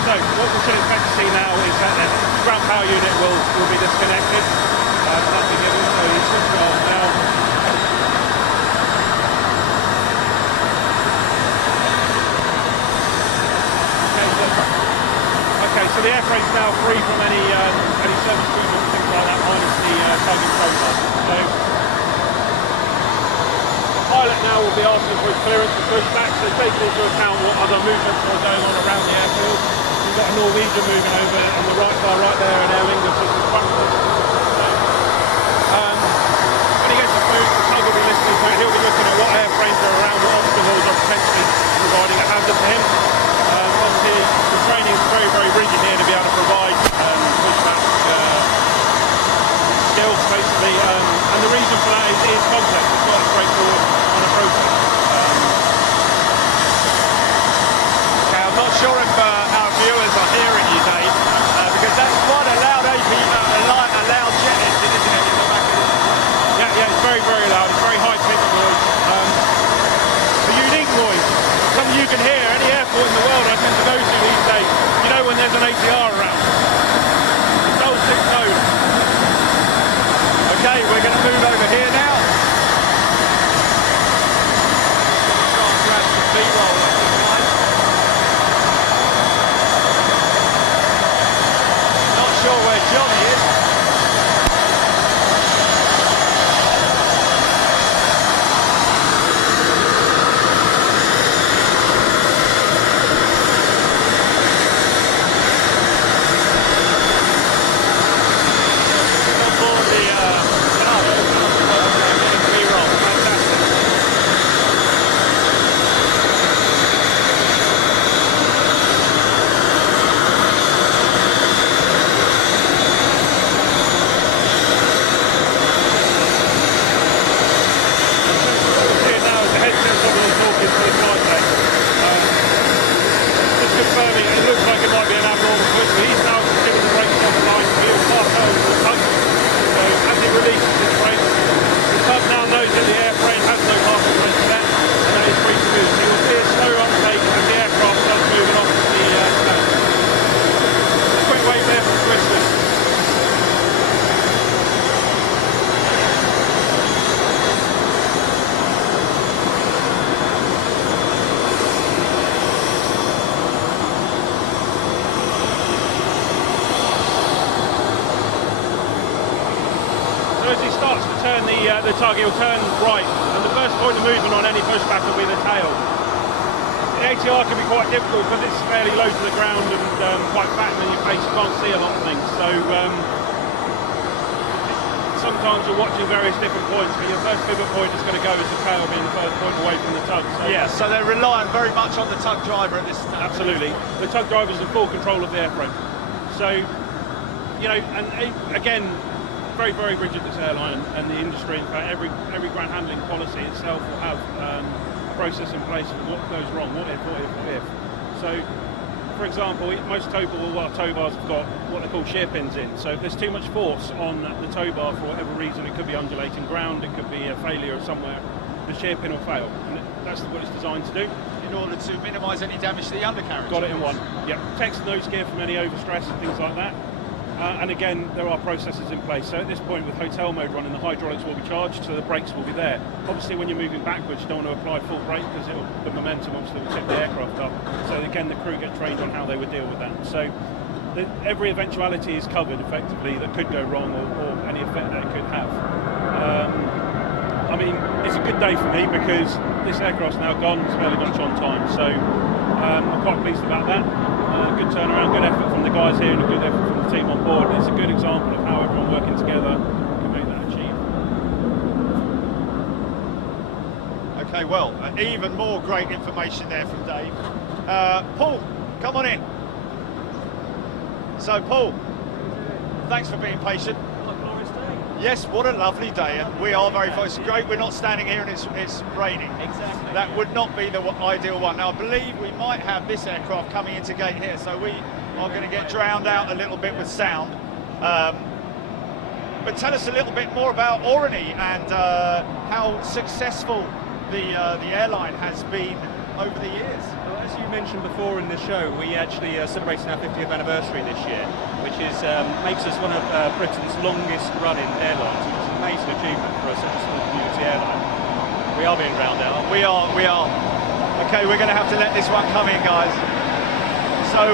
So what we should expect to see now is that the ground power unit will be disconnected. That's a given, so you switch it on now. Okay, so the airframe's now free from any service treatment and things like that, minus the tugging process. So the pilot now will be asking for his clearance and pushback, so taking into account what other movements are going on around the airfield. We've got a Norwegian moving over on the right far right there, and Aer Lingus just in front of us. So, when he gets the food, the tug will be listening to it. He'll be looking at what airframes are around, what obstacles are potentially providing a hazard to him. Obviously, the training is very, very rigid here to be able to provide pushback skills, basically. And the reason for that is complex. It's not a straightforward kind of process. Okay, I'm not sure if our viewers are hearing you, Dave, because that's quite a loud loud jet engine, isn't it, in the back of it? Yeah, it's very, very loud. It's very high-pitched noise. A unique noise. Something you can hear any airport in the world I tend to go to these days. You know when there's an ATR around. It's dulcet tone. Okay, we're going to move over here now. Try and grab some B-roll at this point. Not sure where Johnny is. Knows that the airframe has no parking brake for that, and that is free to move. So you'll see a slow uptake as the starts to turn the tug, it'll turn right, and the first point of movement on any pushback will be the tail. The ATR can be quite difficult because it's fairly low to the ground and quite fat in your face, you can't see a lot of things. So sometimes you're watching various different points, but your first pivot point is going to go as the tail being the first point away from the tug. So yeah, so they're relying very much on the tug driver at this stage. absolutely. The tug driver's in full control of the airframe. So, you know, and again, very, very rigid, this airline and the industry. In fact, every ground handling policy itself will have a process in place for what goes wrong, what if. So, for example, most tow bars have got what they call shear pins in. So if there's too much force on the tow bar for whatever reason, it could be undulating ground, it could be a failure somewhere, the shear pin will fail. And that's what it's designed to do. In order to minimise any damage to the undercarriage. Got it in one. Yep. Protects the nose gear from any overstress and things like that. And again, there are processes in place. So at this point, with hotel mode running, the hydraulics will be charged, so the brakes will be there. Obviously, when you're moving backwards, you don't want to apply full brake because the momentum obviously will tip the aircraft up. So again, the crew get trained on how they would deal with that. So every eventuality is covered effectively that could go wrong or any effect that it could have. I mean, it's a good day for me because this aircraft's now gone, it's fairly much on time. So I'm quite pleased about that. Good turnaround, good effort from the guys here and a good effort from the team on board. It's a good example of how everyone working together can make that achieved. Okay, well, even more great information there from Dave. Paul, come on in. So, Paul, thanks for being patient. What a glorious day. Yes, what a lovely day, and we are very close. It's great we're not standing here and it's raining. Exactly. That would not be the ideal one. Now, I believe we might have this aircraft coming into gate here, so we are going to get drowned out a little bit with sound. But tell us a little bit more about Aurigny and how successful the airline has been over the years. Well, as you mentioned before in the show, we actually celebrated our 50th anniversary this year, which is makes us one of Britain's longest running airlines, which is an amazing achievement for such a small community airline. We are being drowned out. We are. Okay, we're going to have to let this one come in, guys. So,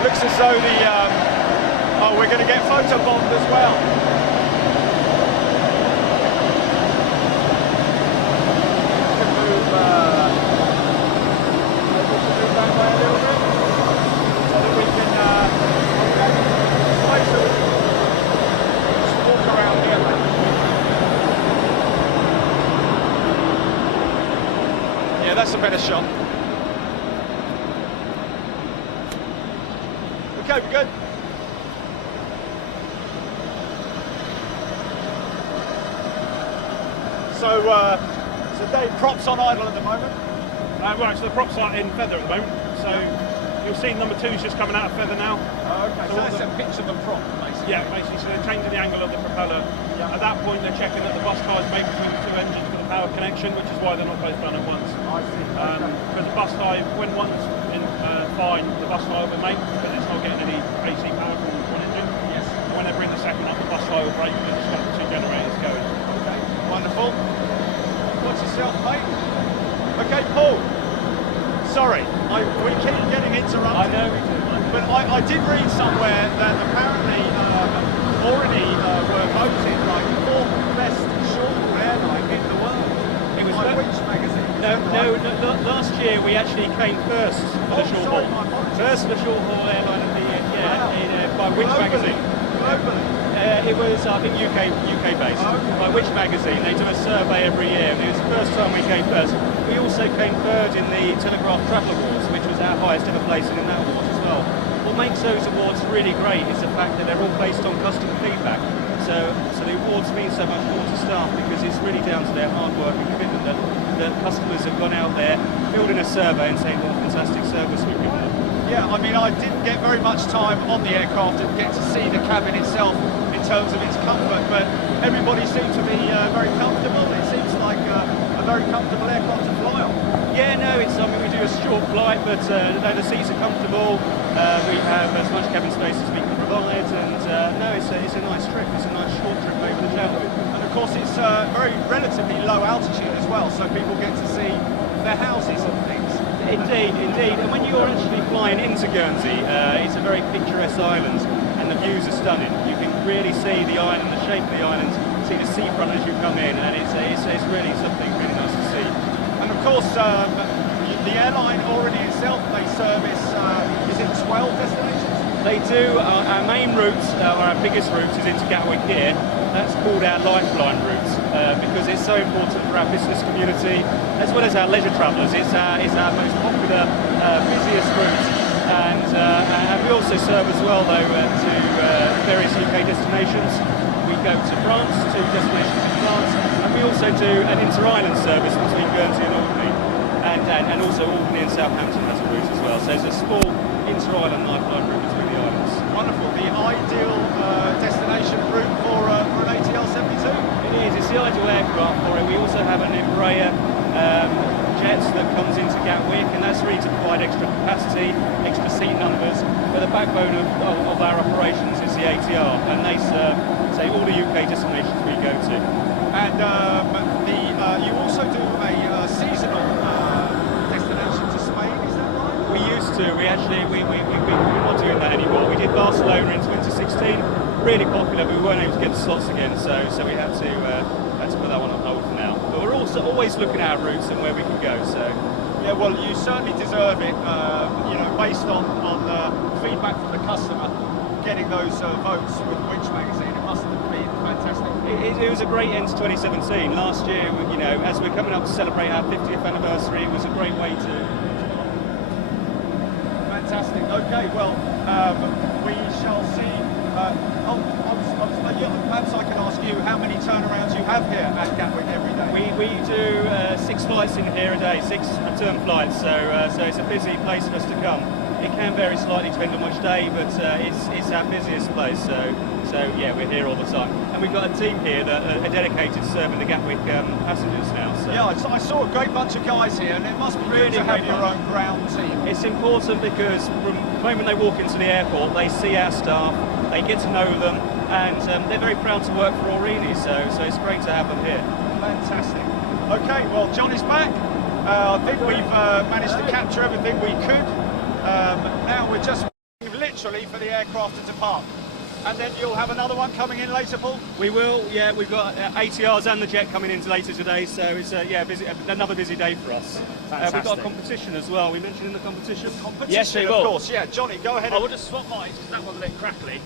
looks as though oh, we're going to get photobombed as well. Move that way a little bit so that we can just walk around here. Yeah, that's a better shot. Okay, we're good. So Dave, props on idle at the moment. Right, so the props are in feather at the moment. So you'll see number 2's just coming out of feather now. Oh, okay, so that's a pitch of the prop, basically. Yeah, basically, so they're changing the angle of the propeller. Yeah. At that point, they're checking that the bus tires make between the two engines for the power connection, which is why they're not both done at once. I see. Because the bus tie, when one's in fine, the bus tie will make, but it's not getting any AC power from one engine. Yes. When they bring the second up, the bus tie will break and just let the two generators go. Okay, wonderful. Watch yourself, mate. Okay, Paul. Sorry, we keep getting interrupted. I know we do. But I did read somewhere that apparently Aurigny were voted like 4th best short-haul airline in the world. It was by which magazine? No, last year we actually came first for the short sorry, haul. my apologies. First for the short haul airline of the year, yeah, Wow. by which Globally. magazine? Globally. It was, I think, UK based. Okay. By which magazine? They do a survey every year, and it was the first time we came first. We also came third in the Telegraph Travel Awards, which was our highest ever placing in that award as well. What makes those awards really great is the fact that they're all based on customer feedback. So the awards mean so much more to staff because it's really down to their hard work and commitment that customers have gone out there, filled in a survey and saying what a fantastic service we've given them. Yeah, I mean, I didn't get very much time on the aircraft and get to see the cabin itself in terms of its comfort, but everybody seemed to be very comfortable. It seems like a very comfortable aircraft to fly on. Yeah, no, it's something we do a short flight, but no, the seats are comfortable. We have as much cabin space as we can provide, and no, it's a nice trip. It's a nice short trip over the channel. And of course, it's very relatively low altitude as well, so people get to see their houses and things. Indeed. And when you're actually flying into Guernsey, it's a very picturesque island, and the views are stunning. You can really see the island, the shape of the island, see the seafront as you come in, and it's really something really nice to see. And of course, the airline already itself, they service, is it 12 destinations? They do. Our main route, or our biggest route, is into Gatwick here. That's called our lifeline route because it's so important for our business community as well as our leisure travellers. It's our most popular, busiest route, and we also serve as well though to various UK destinations. We go to France, to destinations in France, and we also do an inter-island service between Guernsey and Aurigny, and also Aurigny and Southampton has a route as well. So there's a small inter-island lifeline route between the islands. Wonderful. The ideal destination route for an ATR72? It is. It's the ideal aircraft for it. We also have an Embraer jet that comes into Gatwick, and that's really to provide extra capacity, extra seat numbers. But the backbone of our operations is the ATR, and they serve, say, all the UK destinations we go to. And you also do a seasonal destination to Spain, is that right? We used to. We're not doing that anymore. We did Barcelona in 2016, really popular, but we weren't able to get the slots again, so we had to put that one on hold for now. But we're also always looking at our routes and where we can go. So yeah, well, you certainly deserve it. Based on feedback from the customer, getting those votes with Which magazine, it must have been fantastic. It was a great end to 2017. Last year, as we're coming up to celebrate our 50th anniversary, it was a great way to. Fantastic. Okay, well, we shall see. Perhaps I can ask you how many turnarounds you have here at Gatwick every day. We do 6 flights in here a day, 6 return flights. So it's a busy place for us to come. It can vary slightly depending on which day, but it's our busiest place. So yeah, we're here all the time, and we've got a team here that are dedicated to serving the Gatwick passengers now. So. Yeah, I saw a great bunch of guys here, and it must be really to have your own ground team. It's important because from the moment they walk into the airport, they see our staff, they get to know them, and they're very proud to work for Aurigny. So it's great to have them here. Fantastic. Okay, well, John is back. I think we've managed to capture everything we could. Now we're just waiting literally for the aircraft to depart. And then you'll have another one coming in later, Paul? We will, yeah. We've got ATRs and the jet coming in later today, so it's another busy day for us. We've got a competition as well. We mentioned in the competition. Yes, we of will. course. Yeah, Johnny, go ahead. I will just swap mine because that one's a bit crackly.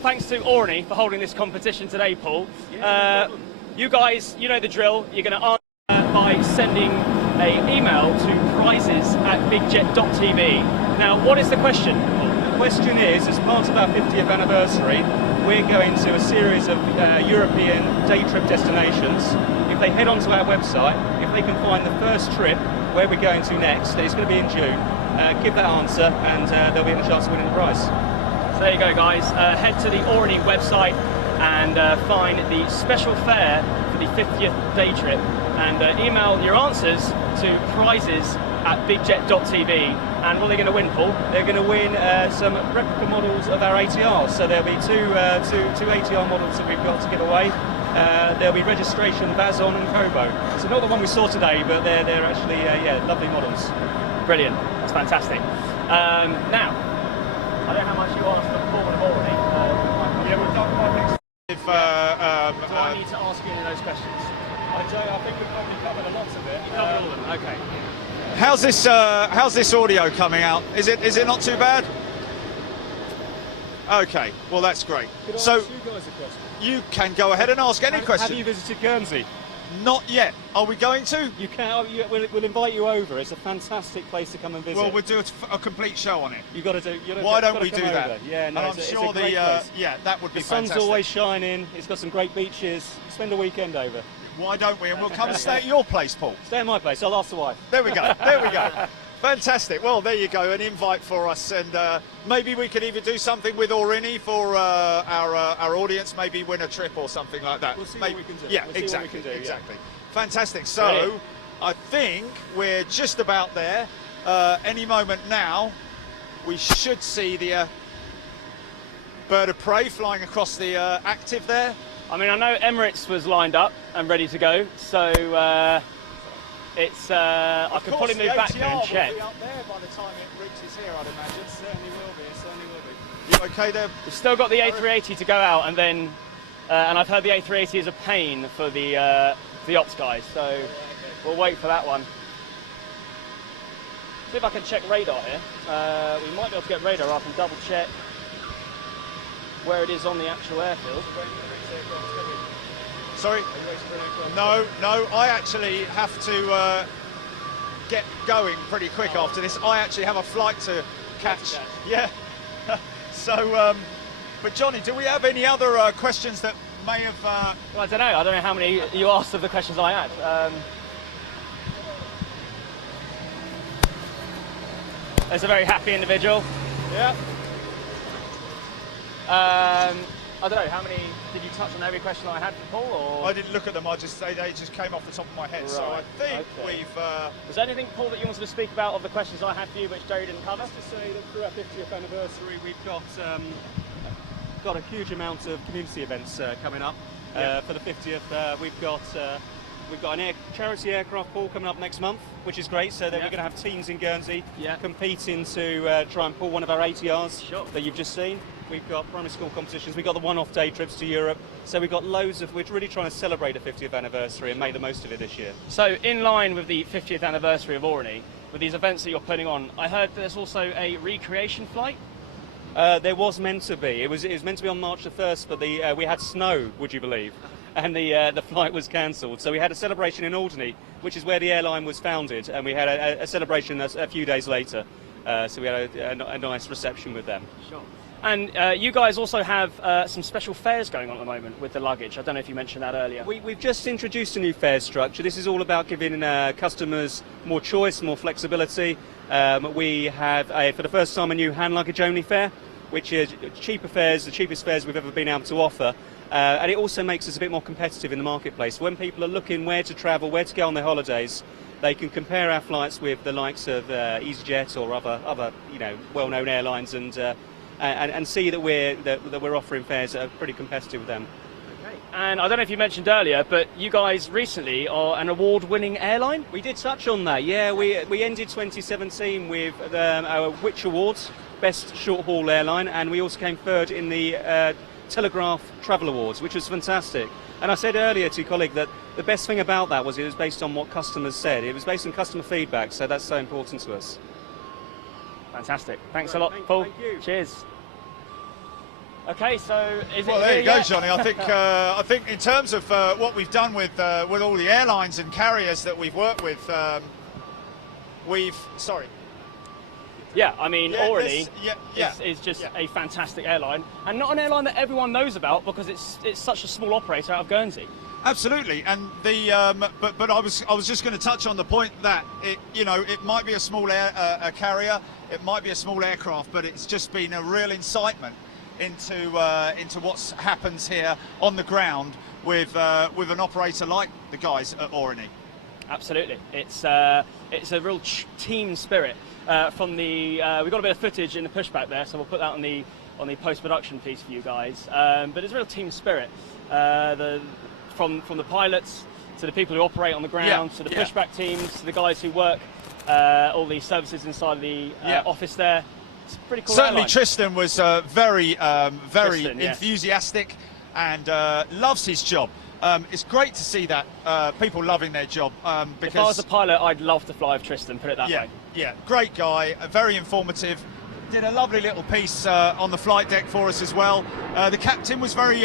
Thanks to Aurigny for holding this competition today, Paul. You guys, you know the drill. You're going to answer by sending an email to prizes@bigjet.tv. Now, what is the question? The question is, as part of our 50th anniversary, we're going to a series of European day trip destinations. If they head onto our website, if they can find the first trip where we're going to next, and it's going to be in June, give that answer, and they'll be in a chance of winning the prize. So there you go, guys. Head to the Aurigny website and find the special fare for the 50th day trip, and email your answers to prizes@bigjet.tv. And what are they going to win, Paul? They're going to win some replica models of our ATRs. So there'll be two ATR models that we've got to give away. There'll be registration, Vazon and Kobo. So not the one we saw today, but they're actually lovely models. Brilliant. That's fantastic. Now, I don't know how much you asked for Paul and Aurigny. We've done one. Do I need to ask you any of those questions? I think we've probably covered a lot of it. You covered all of them. Okay. How's this audio coming out? Is it not too bad? Okay, well that's great. So you guys a question? you can go ahead and ask any question. Have you visited Guernsey? Not yet. Are we going to? You can. We'll invite you over. It's a fantastic place to come and visit. Well, we'll do a complete show on it. You've got to do. Why don't we do that? Over. Yeah, no, and I'm sure that would be the sun's fantastic. always shining. It's got some great beaches. Spend a weekend over. Why don't we? And we'll come and stay at your place, Paul. Stay at my place. I'll ask the wife. There we go. There we go. Fantastic. Well, there you go. An invite for us, and maybe we could even do something with Aurigny for our audience. Maybe win a trip or something like that. We'll see maybe. what we can do. Yeah, we'll exactly. See what we can do, exactly. Yeah. Fantastic. So, Brilliant. I think we're just about there. Any moment now, we should see the bird of prey flying across the active there. I mean, I know Emirates was lined up and ready to go, so it's. I could probably move back there and check. Will be up there by the time it reaches here, I'd imagine. It certainly will be. It certainly will be. You okay there? We've still got the A380 to go out, and then, and I've heard the A380 is a pain for the ops guys, so we'll wait for that one. See if I can check radar here. We might be able to get radar. I can double check where it is on the actual airfield. Sorry? No, I actually have to get going pretty quick after this. I actually have a flight to catch. Yeah. So, but Johnny, do we have any other questions that may have... Well, I don't know how many you asked of the questions I had. There's a very happy individual. Yeah. I don't know, how many, did you touch on every question I had for Paul, or? I didn't look at them, they just came off the top of my head, so I think we've... Was there anything, Paul, that you wanted to speak about of the questions I had for you which Jerry didn't cover? Just to say that for our 50th anniversary, we've got a huge amount of community events coming up. For the 50th, we've got an charity aircraft ball coming up next month, which is great. So then we're going to have teams in Guernsey competing to try and pull one of our ATRs that you've just seen. We've got primary school competitions. We've got the one-off day trips to Europe. So we've got loads of. We're really trying to celebrate the 50th anniversary and make the most of it this year. So in line with the 50th anniversary of Aurigny, with these events that you're putting on, I heard there's also a recreation flight. There was meant to be. It was meant to be on March the 1st, but we had snow. Would you believe? And the flight was cancelled. So we had a celebration in Aurigny, which is where the airline was founded, and we had a celebration a few days later. So we had a nice reception with them. Sure. And you guys also have some special fares going on at the moment with the luggage. I don't know if you mentioned that earlier. We've just introduced a new fare structure. This is all about giving customers more choice, more flexibility. We have, for the first time, a new hand luggage only fare, which is cheaper fares, the cheapest fares we've ever been able to offer. And it also makes us a bit more competitive in the marketplace. When people are looking where to travel, where to go on their holidays, they can compare our flights with the likes of EasyJet or other well-known airlines, and see that we're offering fares that are pretty competitive with them. Okay. And I don't know if you mentioned earlier, but you guys recently are an award-winning airline? We did touch on that, yeah. We ended 2017 with our Which Awards, Best Short-Haul Airline, and we also came third in the Telegraph Travel Awards, which was fantastic. And I said earlier to your colleague that the best thing about that was it was based on what customers said. It was based on customer feedback, so that's so important to us. Fantastic. Thanks a lot, Paul. Thank you. Cheers. Okay, so there you go, Johnny. I think in terms of what we've done with all the airlines and carriers that we've worked with, Yeah, I mean, Aurigny is just a fantastic airline, and not an airline that everyone knows about because it's such a small operator out of Guernsey. Absolutely, and but I was just going to touch on the point that it might be a small a carrier, it might be a small aircraft, but it's just been a real incitement into what happens here on the ground with an operator like the guys at Aurigny. Absolutely, it's a real team spirit. From the we've got a bit of footage in the pushback there, so we'll put that on the post-production piece for you guys. But it's a real team spirit. From the pilots to the people who operate on the ground, to the pushback teams, to the guys who work all the services inside of the office there. It's a pretty cool. Certainly, airline. Tristan was very enthusiastic and loves his job. It's great to see that people loving their job. Because if I was a pilot, I'd love to fly with Tristan. Put it that way. Yeah, great guy, very informative. Did a lovely little piece on the flight deck for us as well. The captain was very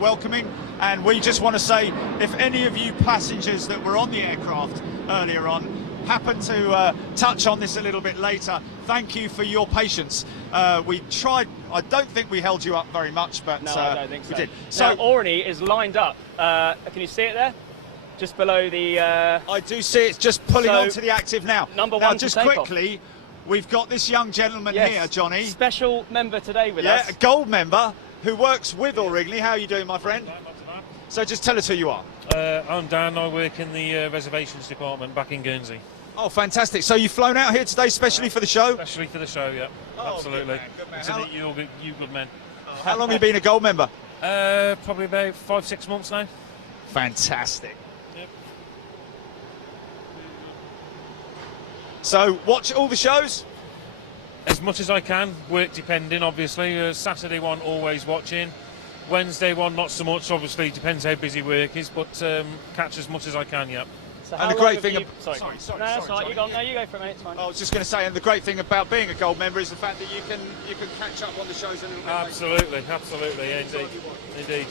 welcoming, and we just want to say, if any of you passengers that were on the aircraft earlier on happen to touch on this a little bit later, thank you for your patience. We tried. I don't think we held you up very much, but no, I don't think so. We did. So Aurigny is lined up. Can you see it there? Just below the... I do see it's just pulling onto the active now. Number now, one just to take quickly, we've got this young gentleman here, Johnny. Special member today with us. Yeah, a gold member who works with Aurigny. How are you doing, my friend? So just tell us who you are. I'm Dan. I work in the reservations department back in Guernsey. Oh, fantastic. So you've flown out here today specially for the show? Especially for the show, yeah. Oh, absolutely. Good man. It's to meet you good men. How long have you been a gold member? Probably about 5-6 months now. Fantastic. Yep. So watch all the shows? As much as I can, work depending, obviously. Saturday one, always watching. Wednesday one, not so much, obviously, depends how busy work is, but catch as much as I can, yeah. So And the great thing... Sorry, sorry, no, that's all right. You go, Johnny. no, you go for a minute, it's fine. I was just going to say, and the great thing about being a Gold member is the fact that you can catch up on the shows a little bit later. Absolutely, indeed.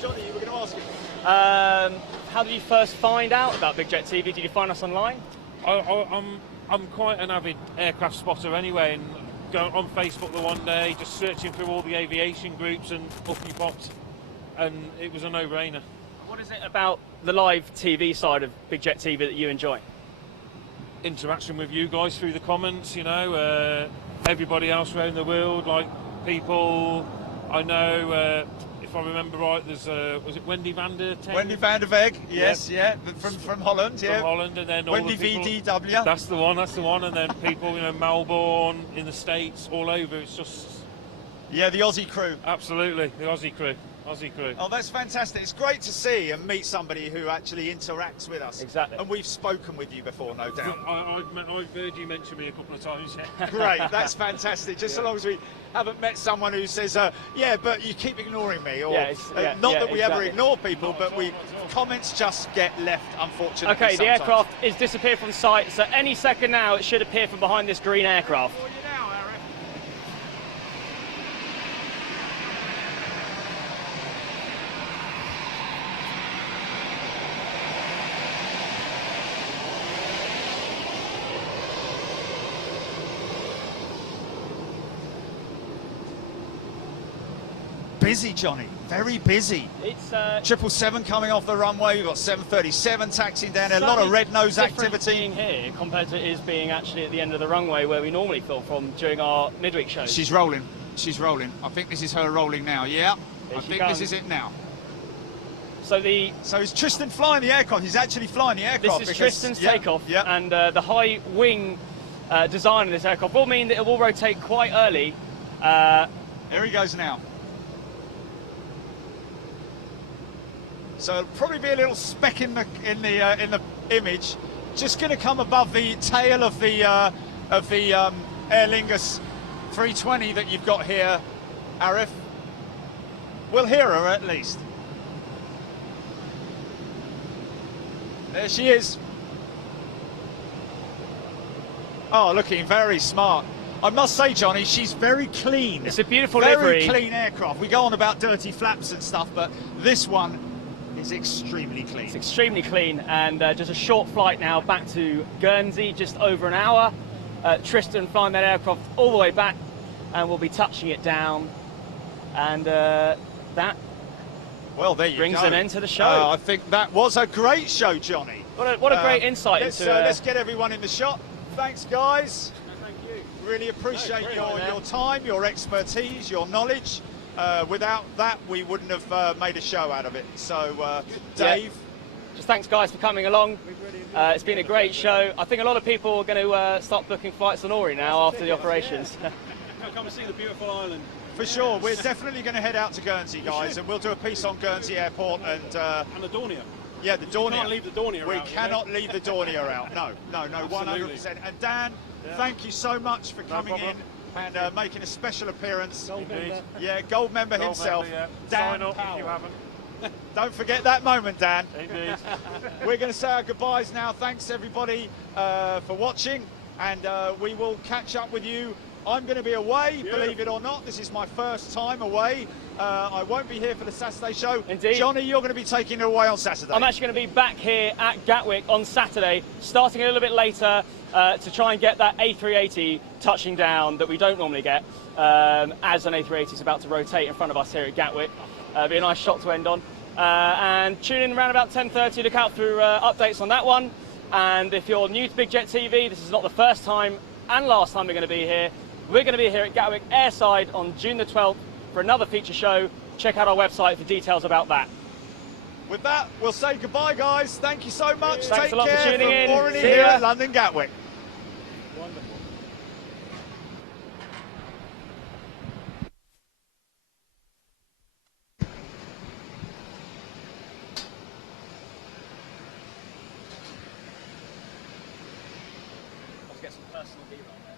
Johnny, you were going to ask him. How did you first find out about Big Jet TV? Did you find us online? I'm quite an avid aircraft spotter anyway, and going on Facebook the one day, just searching through all the aviation groups, and up you popped, and it was a no-brainer. What is it about the live TV side of Big Jet TV that you enjoy? Interaction with you guys through the comments, you know, everybody else around the world, like people I know. If I remember right, there's was it Wendy van der Ten? Wendy van der Weg, yes, yeah, from Holland, yeah. From Holland, and then all Wendy the people, VDW. That's the one, and then people, you know, Melbourne, in the States, all over. It's just... Yeah, the Aussie crew. Absolutely, the Aussie crew. Oh, that's fantastic. It's great to see and meet somebody who actually interacts with us. Exactly. And we've spoken with you before, no doubt. I've heard you mention me a couple of times. Great, that's fantastic. Just so long as we haven't met someone who says, yeah, but you keep ignoring me, or not that we ever ignore people, but comments just get left, unfortunately. Okay, the sometimes. aircraft is disappeared from sight, so any second now it should appear from behind this green aircraft. Busy, Johnny, very busy. It's 777 coming off the runway. We've got 737 taxiing down there. A lot of red nose activity. Being here compared to it is being actually at the end of the runway where we normally film from during our midweek shows. She's rolling. I think this is her rolling now. Yeah, I think comes. This is it now. So is Tristan flying the aircraft? He's actually flying the aircraft. This is Tristan's takeoff, yeah. and the high wing design of this aircraft will mean that it will rotate quite early. Here he goes now. So it'll probably be a little speck in the image, just going to come above the tail of the Aer Lingus 320 that you've got here, Arif. We'll hear her at least. There she is. Oh, looking very smart. I must say, Johnny, she's very clean. It's a beautiful livery. livery. Very clean aircraft. We go on about dirty flaps and stuff, but this one is extremely clean. It's extremely clean, and just a short flight now back to Guernsey, just over an hour. Tristan flying that aircraft all the way back, and we'll be touching it down, and that well, there you brings go. an end to the show. I think that was a great show, Johnny. What a great insight into... let's get everyone in the shot. Thanks, guys. Thank you. Really appreciate your time, your expertise, your knowledge. Without that, we wouldn't have made a show out of it. So, Dave. Just thanks, guys, for coming along. It's been a great show. I think a lot of people are going to start booking flights on Aurigny now after the operations. Come and see the beautiful island. For sure, we're definitely going to head out to Guernsey, guys, and we'll do a piece on Guernsey Airport and the Dornier. Yeah, the Dornier. We can't leave the Dornier out. We cannot leave the Dornier out. No, 100%. And Dan, thank you so much for coming in and making a special appearance. Gold member. Yeah, Gold member himself. Member, Dan Sign up Powell. if you haven't. Don't forget that moment, Dan. Indeed. We're going to say our goodbyes now. Thanks, everybody, for watching, and we will catch up with you. I'm going to be away, believe it or not. This is my first time away. I won't be here for the Saturday show. Indeed. Johnny, you're going to be taking it away on Saturday. I'm actually going to be back here at Gatwick on Saturday, starting a little bit later to try and get that A380 touching down that we don't normally get as an A380 is about to rotate in front of us here at Gatwick. Be a nice shot to end on. And tune in around about 10:30. Look out for updates on that one. And if you're new to Big Jet TV, this is not the first time and last time we're going to be here. We're going to be here at Gatwick Airside on June the 12th for another feature show. Check out our website for details about that. With that, we'll say goodbye, guys. Thank you so much. Thanks Take a lot for care tuning from in. Aurigny See here ya. at London Gatwick. Wonderful. Let's get some personal B-roll there.